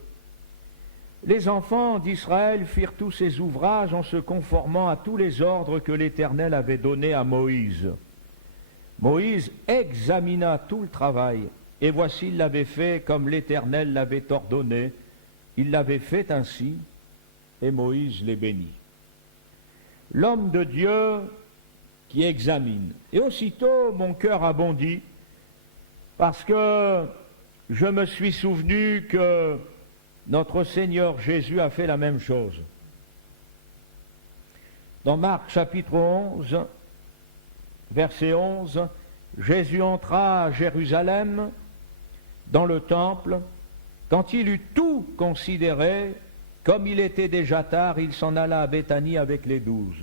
les enfants d'Israël firent tous ces ouvrages en se conformant à tous les ordres que l'Éternel avait donnés à Moïse. Moïse examina tout le travail, et voici, il l'avait fait comme l'Éternel l'avait ordonné. Il l'avait fait ainsi, et Moïse les bénit. L'homme de Dieu qui examine. Et aussitôt, mon cœur a bondi, parce que je me suis souvenu que notre Seigneur Jésus a fait la même chose. Dans Marc chapitre 11, verset 11, Jésus entra à Jérusalem, dans le temple. Quand il eut tout considéré, comme il était déjà tard, il s'en alla à Béthanie avec les 12.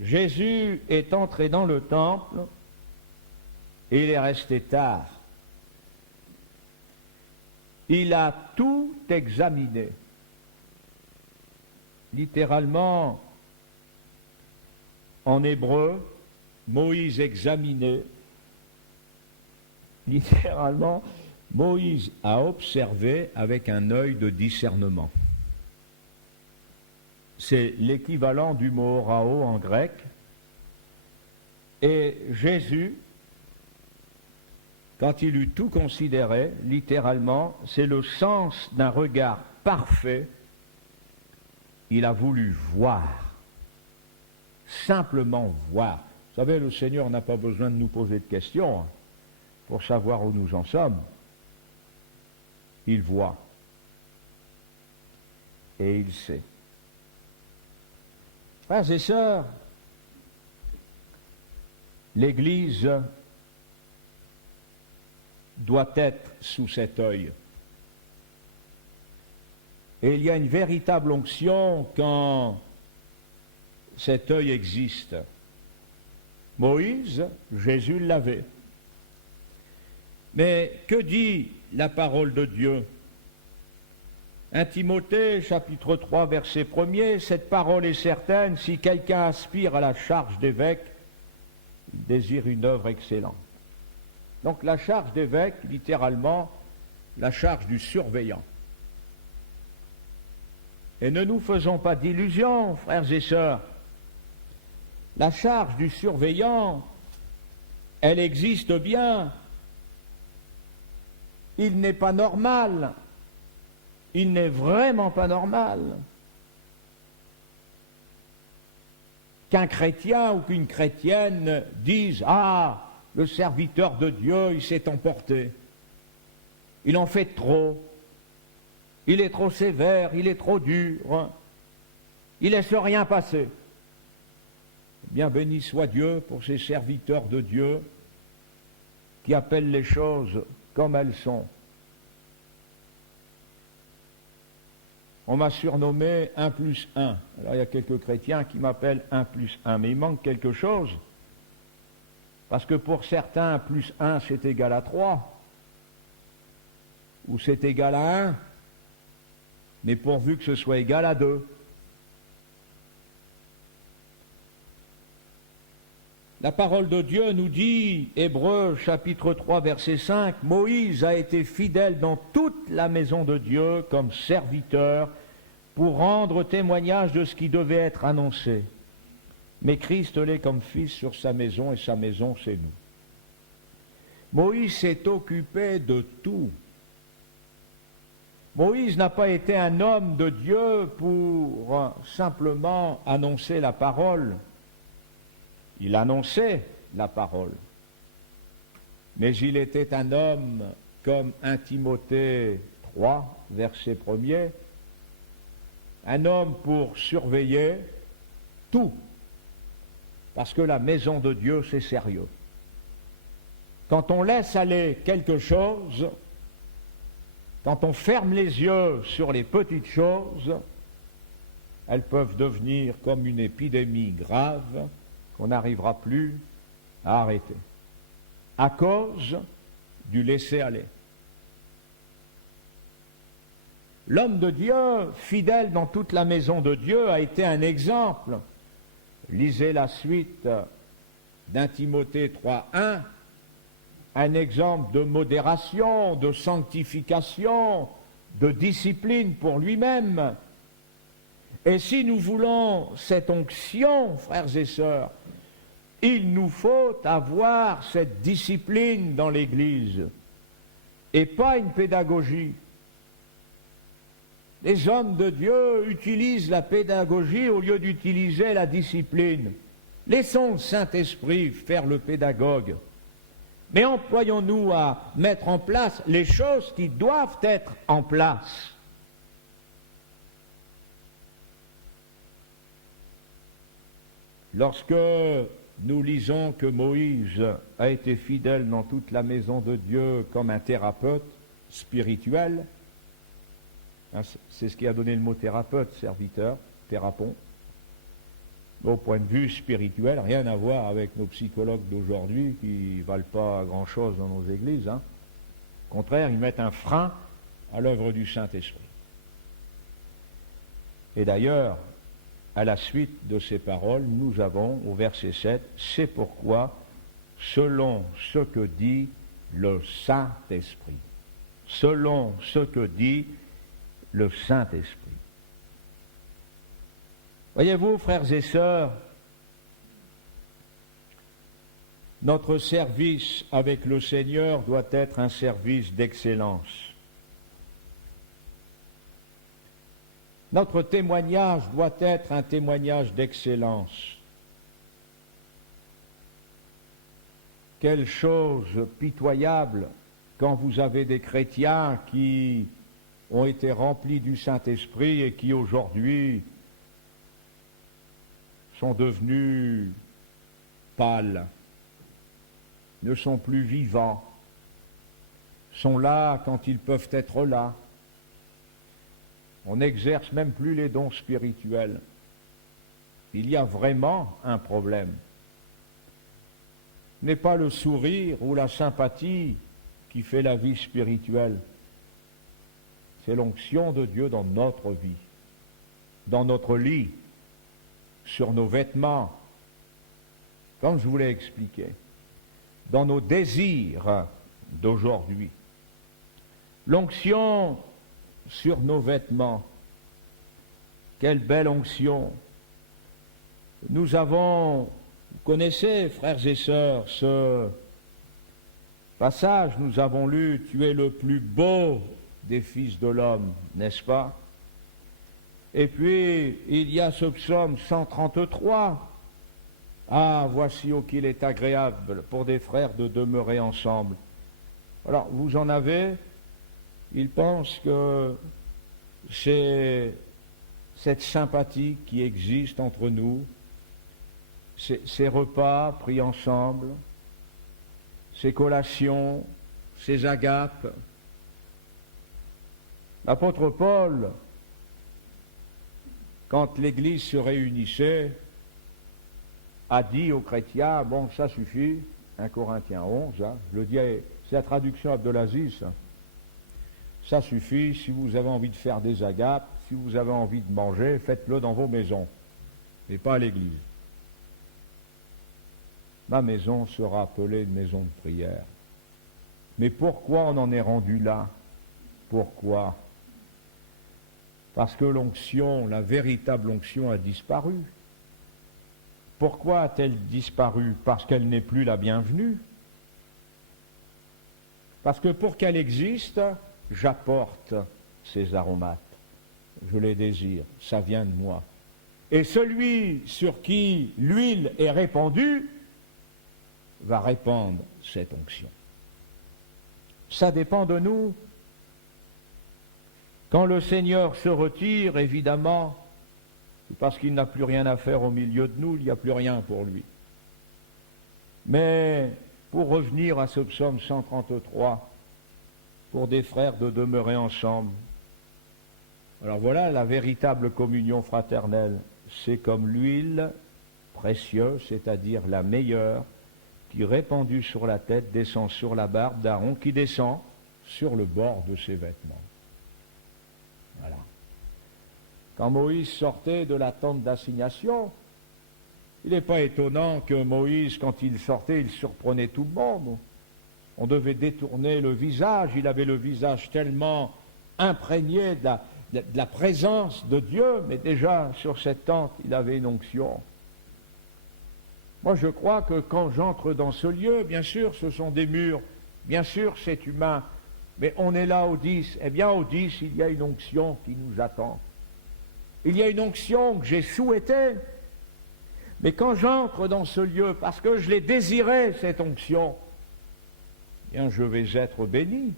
Jésus est entré dans le temple et il est resté tard. Il a tout examiné. Littéralement, en hébreu, Moïse examinait. Littéralement, Moïse a observé avec un œil de discernement. C'est l'équivalent du mot orao en grec. Et Jésus, quand il eut tout considéré, littéralement, c'est le sens d'un regard parfait. Il a voulu voir, simplement voir. Vous savez, le Seigneur n'a pas besoin de nous poser de questions pour savoir où nous en sommes. Il voit et il sait. Frères et sœurs, l'Église doit être sous cet œil. Et il y a une véritable onction quand cet œil existe. Moïse, Jésus l'avait. Mais que dit la parole de Dieu? 1 Timothée, chapitre 3, verset 1er, cette parole est certaine, si quelqu'un aspire à la charge d'évêque, il désire une œuvre excellente. Donc la charge d'évêque, littéralement, la charge du surveillant. Et ne nous faisons pas d'illusions, frères et sœurs. La charge du surveillant, elle existe bien. Il n'est pas normal, il n'est vraiment pas normal qu'un chrétien ou qu'une chrétienne dise « Ah, le serviteur de Dieu, il s'est emporté, il en fait trop, il est trop sévère, il est trop dur, il laisse rien passer. » Bien béni soit Dieu pour ces serviteurs de Dieu qui appellent les choses comme elles sont. On m'a surnommé 1+1. Alors il y a quelques chrétiens qui m'appellent 1+1, mais il manque quelque chose. Parce que pour certains, 1+1 c'est égal à 3, ou c'est égal à 1, mais pourvu que ce soit égal à 2. La parole de Dieu nous dit, Hébreux chapitre 3 verset 5, Moïse a été fidèle dans toute la maison de Dieu comme serviteur pour rendre témoignage de ce qui devait être annoncé. Mais Christ l'est comme fils sur sa maison et sa maison c'est nous. Moïse s'est occupé de tout. Moïse n'a pas été un homme de Dieu pour simplement annoncer la parole. Il annonçait la parole, mais il était un homme comme 1 Timothée 3, verset 1er, un homme pour surveiller tout, parce que la maison de Dieu, c'est sérieux. Quand on laisse aller quelque chose, quand on ferme les yeux sur les petites choses, elles peuvent devenir comme une épidémie grave qu'on n'arrivera plus à arrêter, à cause du laisser-aller. L'homme de Dieu, fidèle dans toute la maison de Dieu, a été un exemple. Lisez la suite d'1 Timothée 3.1, un exemple de modération, de sanctification, de discipline pour lui-même. Et si nous voulons cette onction, frères et sœurs, il nous faut avoir cette discipline dans l'Église et pas une pédagogie. Les hommes de Dieu utilisent la pédagogie au lieu d'utiliser la discipline. Laissons le Saint-Esprit faire le pédagogue. Mais employons-nous à mettre en place les choses qui doivent être en place. Lorsque nous lisons que Moïse a été fidèle dans toute la maison de Dieu comme un thérapeute spirituel, c'est ce qui a donné le mot thérapeute, serviteur, thérapon. Au point de vue spirituel, rien à voir avec nos psychologues d'aujourd'hui qui ne valent pas grand-chose dans nos églises. Au contraire, ils mettent un frein à l'œuvre du Saint-Esprit. Et d'ailleurs, à la suite de ces paroles, nous avons au verset 7, c'est pourquoi, selon ce que dit le Saint-Esprit. Selon ce que dit le Saint-Esprit. Voyez-vous, frères et sœurs, notre service avec le Seigneur doit être un service d'excellence. Notre témoignage doit être un témoignage d'excellence. Quelle chose pitoyable quand vous avez des chrétiens qui ont été remplis du Saint-Esprit et qui aujourd'hui sont devenus pâles, ne sont plus vivants, sont là quand ils peuvent être là. On n'exerce même plus les dons spirituels. Il y a vraiment un problème. Ce n'est pas le sourire ou la sympathie qui fait la vie spirituelle. C'est l'onction de Dieu dans notre vie, dans notre lit, sur nos vêtements, comme je vous l'ai expliqué, dans nos désirs d'aujourd'hui. L'onction sur nos vêtements, quelle belle onction! Nous avons, vous connaissez, frères et sœurs, ce passage, nous avons lu « Tu es le plus beau des fils de l'homme », n'est-ce pas? Et puis, il y a ce psaume 133. « Ah, voici ô qu'il est agréable pour des frères de demeurer ensemble. » Alors, vous en avez, ils pensent que c'est cette sympathie qui existe entre nous, ces repas pris ensemble, ces collations, ces agapes. L'apôtre Paul, quand l'Église se réunissait, a dit aux chrétiens, bon, ça suffit, 1 Corinthiens 11, hein, je le dis, c'est la traduction Abdelaziz, ça suffit, si vous avez envie de faire des agapes, si vous avez envie de manger, faites-le dans vos maisons, et pas à l'église. Ma maison sera appelée une maison de prière. Mais pourquoi on en est rendu là? Pourquoi? Parce que l'onction, la véritable onction a disparu. Pourquoi a-t-elle disparu? Parce qu'elle n'est plus la bienvenue. Parce que pour qu'elle existe, j'apporte ces aromates. Je les désire, ça vient de moi. Et celui sur qui l'huile est répandue va répandre cette onction. Ça dépend de nous. Quand le Seigneur se retire, évidemment, c'est parce qu'il n'a plus rien à faire au milieu de nous, il n'y a plus rien pour lui. Mais pour revenir à ce psaume 133, pour des frères de demeurer ensemble, alors voilà la véritable communion fraternelle, c'est comme l'huile précieuse, c'est-à-dire la meilleure, qui répandue sur la tête descend sur la barbe d'Aaron, qui descend sur le bord de ses vêtements. Voilà. Quand Moïse sortait de la tente d'assignation, il n'est pas étonnant que Moïse, quand il sortait, il surprenait tout le monde. On devait détourner le visage, il avait le visage tellement imprégné de la présence de Dieu, mais déjà sur cette tente, il avait une onction. Moi, je crois que quand j'entre dans ce lieu, bien sûr, ce sont des murs, bien sûr, c'est humain, mais on est là au 10. Eh bien, au 10, il y a une onction qui nous attend. Il y a une onction que j'ai souhaitée. Mais quand j'entre dans ce lieu, parce que je l'ai désiré, cette onction, eh bien, je vais être béni.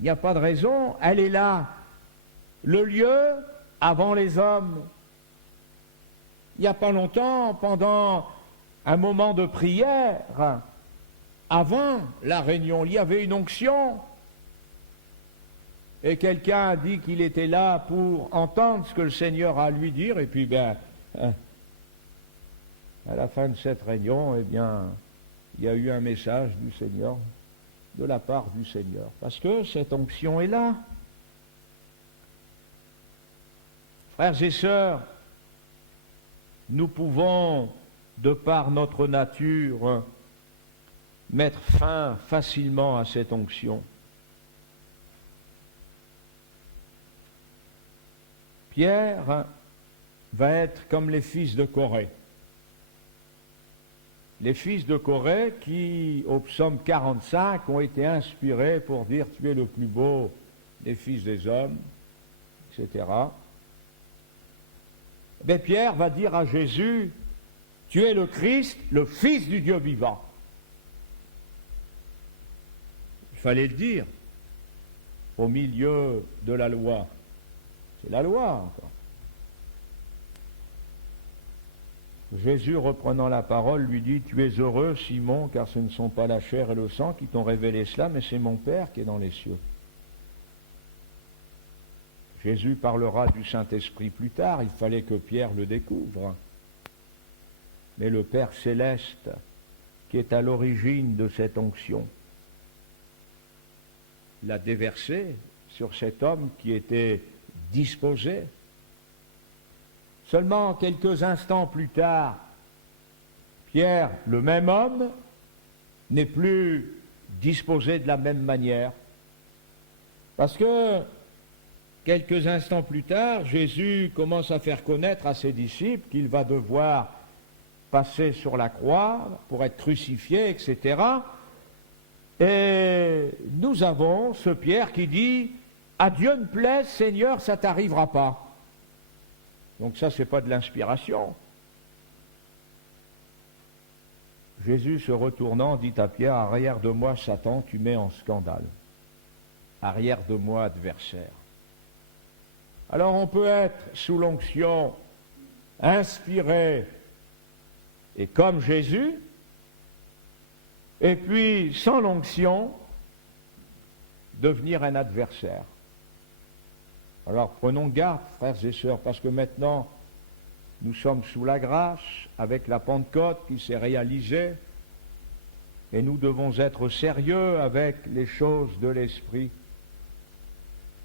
Il n'y a pas de raison, elle est là. Le lieu avant les hommes. Il n'y a pas longtemps, pendant un moment de prière, avant la réunion, il y avait une onction. Et quelqu'un a dit qu'il était là pour entendre ce que le Seigneur a à lui dire, et puis à la fin de cette réunion, eh bien, il y a eu un message du Seigneur, de la part du Seigneur, parce que cette onction est là. Frères et sœurs, nous pouvons, de par notre nature, mettre fin facilement à cette onction. Pierre va être comme les fils de Corée. Les fils de Corée qui, au psaume 45, ont été inspirés pour dire « Tu es le plus beau des fils des hommes », etc. Mais Pierre va dire à Jésus « Tu es le Christ, le Fils du Dieu vivant ». Il fallait le dire au milieu de la loi. C'est la loi encore. Jésus, reprenant la parole, lui dit, « Tu es heureux, Simon, car ce ne sont pas la chair et le sang qui t'ont révélé cela, mais c'est mon Père qui est dans les cieux. » Jésus parlera du Saint-Esprit plus tard, il fallait que Pierre le découvre. Mais le Père céleste, qui est à l'origine de cette onction, l'a déversé sur cet homme qui était disposé. Seulement quelques instants plus tard, Pierre, le même homme, n'est plus disposé de la même manière. Parce que quelques instants plus tard, Jésus commence à faire connaître à ses disciples qu'il va devoir passer sur la croix pour être crucifié, etc. Et nous avons ce Pierre qui dit « À Dieu ne plaise, Seigneur, ça ne t'arrivera pas. » Donc ça, ce n'est pas de l'inspiration. Jésus, se retournant, dit à Pierre, « Arrière de moi, Satan, tu mets en scandale. Arrière de moi, adversaire. » Alors on peut être sous l'onction, inspiré, et comme Jésus, et puis sans l'onction, devenir un adversaire. Alors prenons garde, frères et sœurs, parce que maintenant, nous sommes sous la grâce, avec la Pentecôte qui s'est réalisée, et nous devons être sérieux avec les choses de l'Esprit.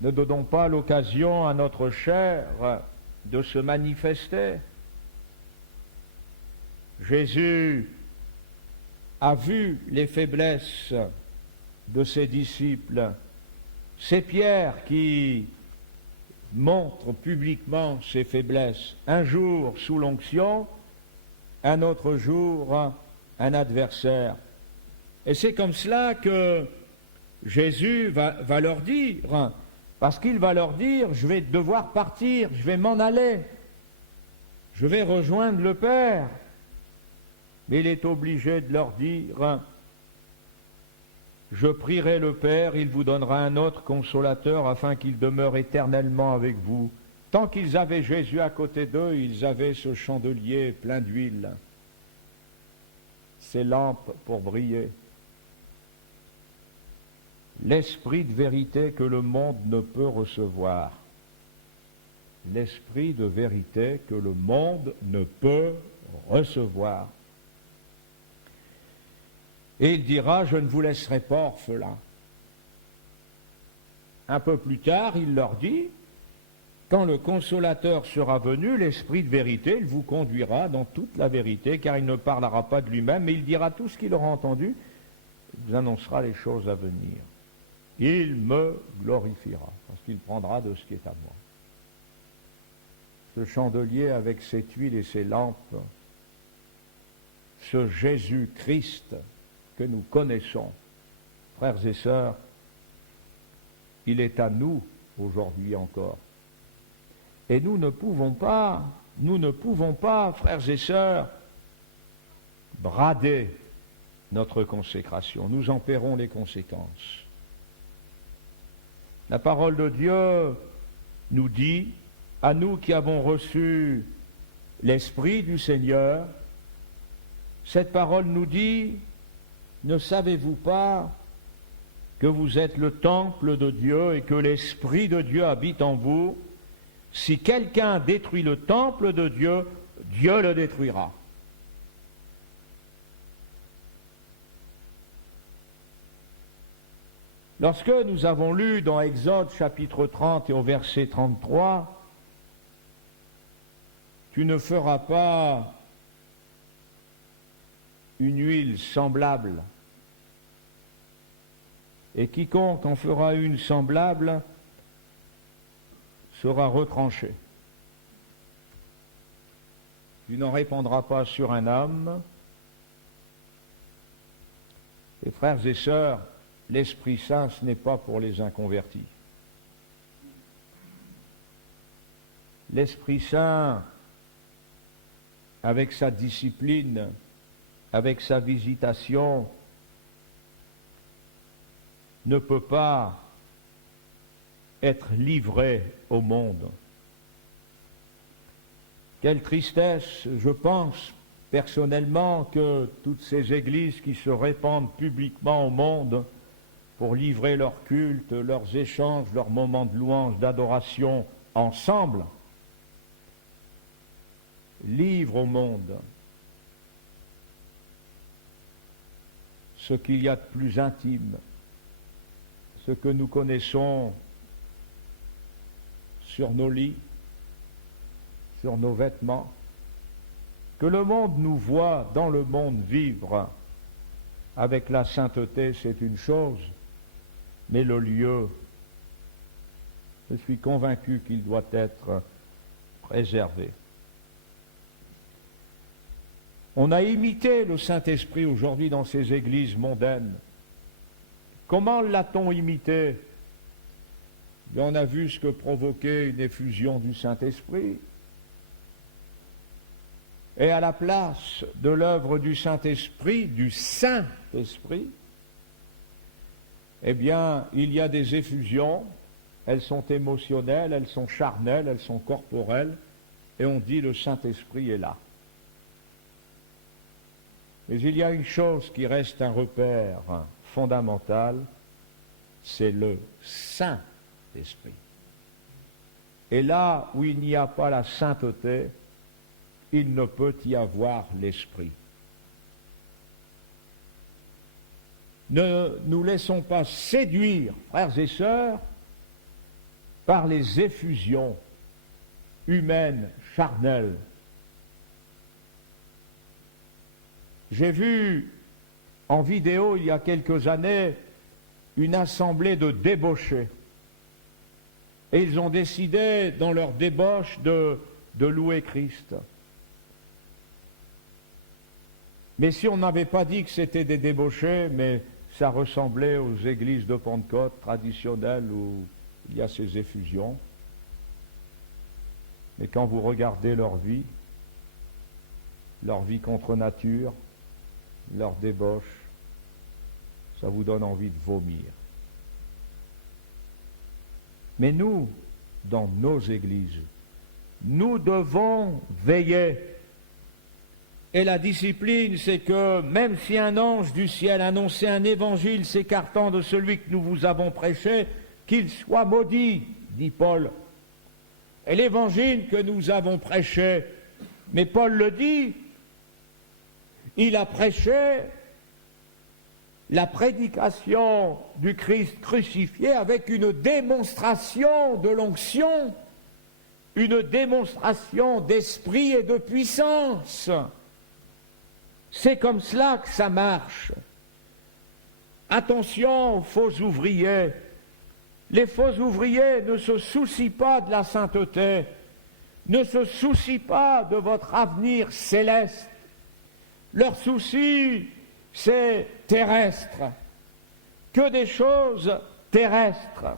Ne donnons pas l'occasion à notre chair de se manifester. Jésus a vu les faiblesses de ses disciples. C'est Pierre qui montre publiquement ses faiblesses. Un jour sous l'onction, un autre jour un adversaire. Et c'est comme cela que Jésus va leur dire, parce qu'il va leur dire, je vais devoir partir, je vais m'en aller, je vais rejoindre le Père. Mais il est obligé de leur dire, je prierai le Père, il vous donnera un autre consolateur afin qu'il demeure éternellement avec vous. Tant qu'ils avaient Jésus à côté d'eux, ils avaient ce chandelier plein d'huile, ces lampes pour briller. L'esprit de vérité que le monde ne peut recevoir. L'esprit de vérité que le monde ne peut recevoir. Et il dira, je ne vous laisserai pas orphelins. Un peu plus tard, il leur dit, quand le Consolateur sera venu, l'Esprit de vérité, il vous conduira dans toute la vérité, car il ne parlera pas de lui-même, mais il dira tout ce qu'il aura entendu, il vous annoncera les choses à venir. Il me glorifiera, parce qu'il prendra de ce qui est à moi. Ce chandelier avec cette huile et ces lampes, ce Jésus-Christ que nous connaissons, frères et sœurs, il est à nous aujourd'hui encore. Et nous ne pouvons pas, frères et sœurs, brader notre consécration. Nous en paierons les conséquences. La parole de Dieu nous dit, à nous qui avons reçu l'Esprit du Seigneur, cette parole nous dit, ne savez-vous pas que vous êtes le temple de Dieu et que l'Esprit de Dieu habite en vous? Si quelqu'un détruit le temple de Dieu, Dieu le détruira. Lorsque nous avons lu dans Exode chapitre 30 et au verset 33, « Tu ne feras pas une huile semblable, et quiconque en fera une semblable sera retranché. Tu n'en répandras pas sur un homme. » Et frères et sœurs, l'Esprit Saint, ce n'est pas pour les inconvertis. L'Esprit Saint, avec sa discipline, avec sa visitation, ne peut pas être livré au monde. Quelle tristesse, je pense, personnellement que toutes ces églises qui se répandent publiquement au monde pour livrer leur culte, leurs échanges, leurs moments de louange, d'adoration ensemble, livrent au monde ce qu'il y a de plus intime, ce que nous connaissons sur nos lits, sur nos vêtements, que le monde nous voit dans le monde vivre avec la sainteté, c'est une chose, mais le lieu, je suis convaincu qu'il doit être préservé. On a imité le Saint-Esprit aujourd'hui dans ces églises mondaines. Comment l'a-t-on imité? On a vu ce que provoquait une effusion du Saint-Esprit. Et à la place de l'œuvre du Saint-Esprit, eh bien, il y a des effusions, elles sont émotionnelles, elles sont charnelles, elles sont corporelles, et on dit le Saint-Esprit est là. Mais il y a une chose qui reste un repère fondamental, c'est le Saint-Esprit. Et là où il n'y a pas la sainteté, il ne peut y avoir l'Esprit. Ne nous laissons pas séduire, frères et sœurs, par les effusions humaines, charnelles. J'ai vu en vidéo il y a quelques années une assemblée de débauchés. Et ils ont décidé dans leur débauche de louer Christ. Mais si on n'avait pas dit que c'était des débauchés, mais ça ressemblait aux églises de Pentecôte traditionnelles où il y a ces effusions. Mais quand vous regardez leur vie contre nature, leur débauche, ça vous donne envie de vomir. Mais nous, dans nos églises, nous devons veiller. Et la discipline, c'est que même si un ange du ciel annonçait un évangile s'écartant de celui que nous vous avons prêché, qu'il soit maudit, dit Paul. Et l'évangile que nous avons prêché, mais Paul le dit, il a prêché la prédication du Christ crucifié avec une démonstration de l'onction, une démonstration d'esprit et de puissance. C'est comme cela que ça marche. Attention aux faux ouvriers. Les faux ouvriers ne se soucient pas de la sainteté, ne se soucient pas de votre avenir céleste. Leur souci, c'est terrestre, que des choses terrestres.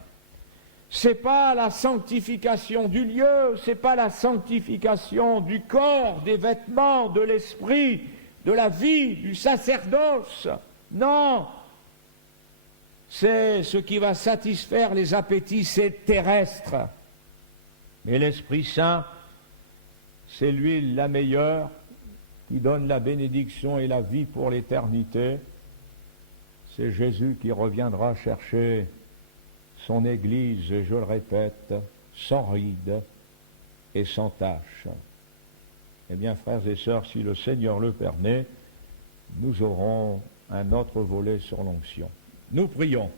C'est pas la sanctification du lieu, c'est pas la sanctification du corps, des vêtements, de l'esprit, de la vie, du sacerdoce. Non, c'est ce qui va satisfaire les appétits, c'est terrestre. Mais l'Esprit Saint, c'est l'huile la meilleure qui donne la bénédiction et la vie pour l'éternité. C'est Jésus qui reviendra chercher son Église, et je le répète, sans ride et sans tache. Eh bien, frères et sœurs, si le Seigneur le permet, nous aurons un autre volet sur l'onction. Nous prions.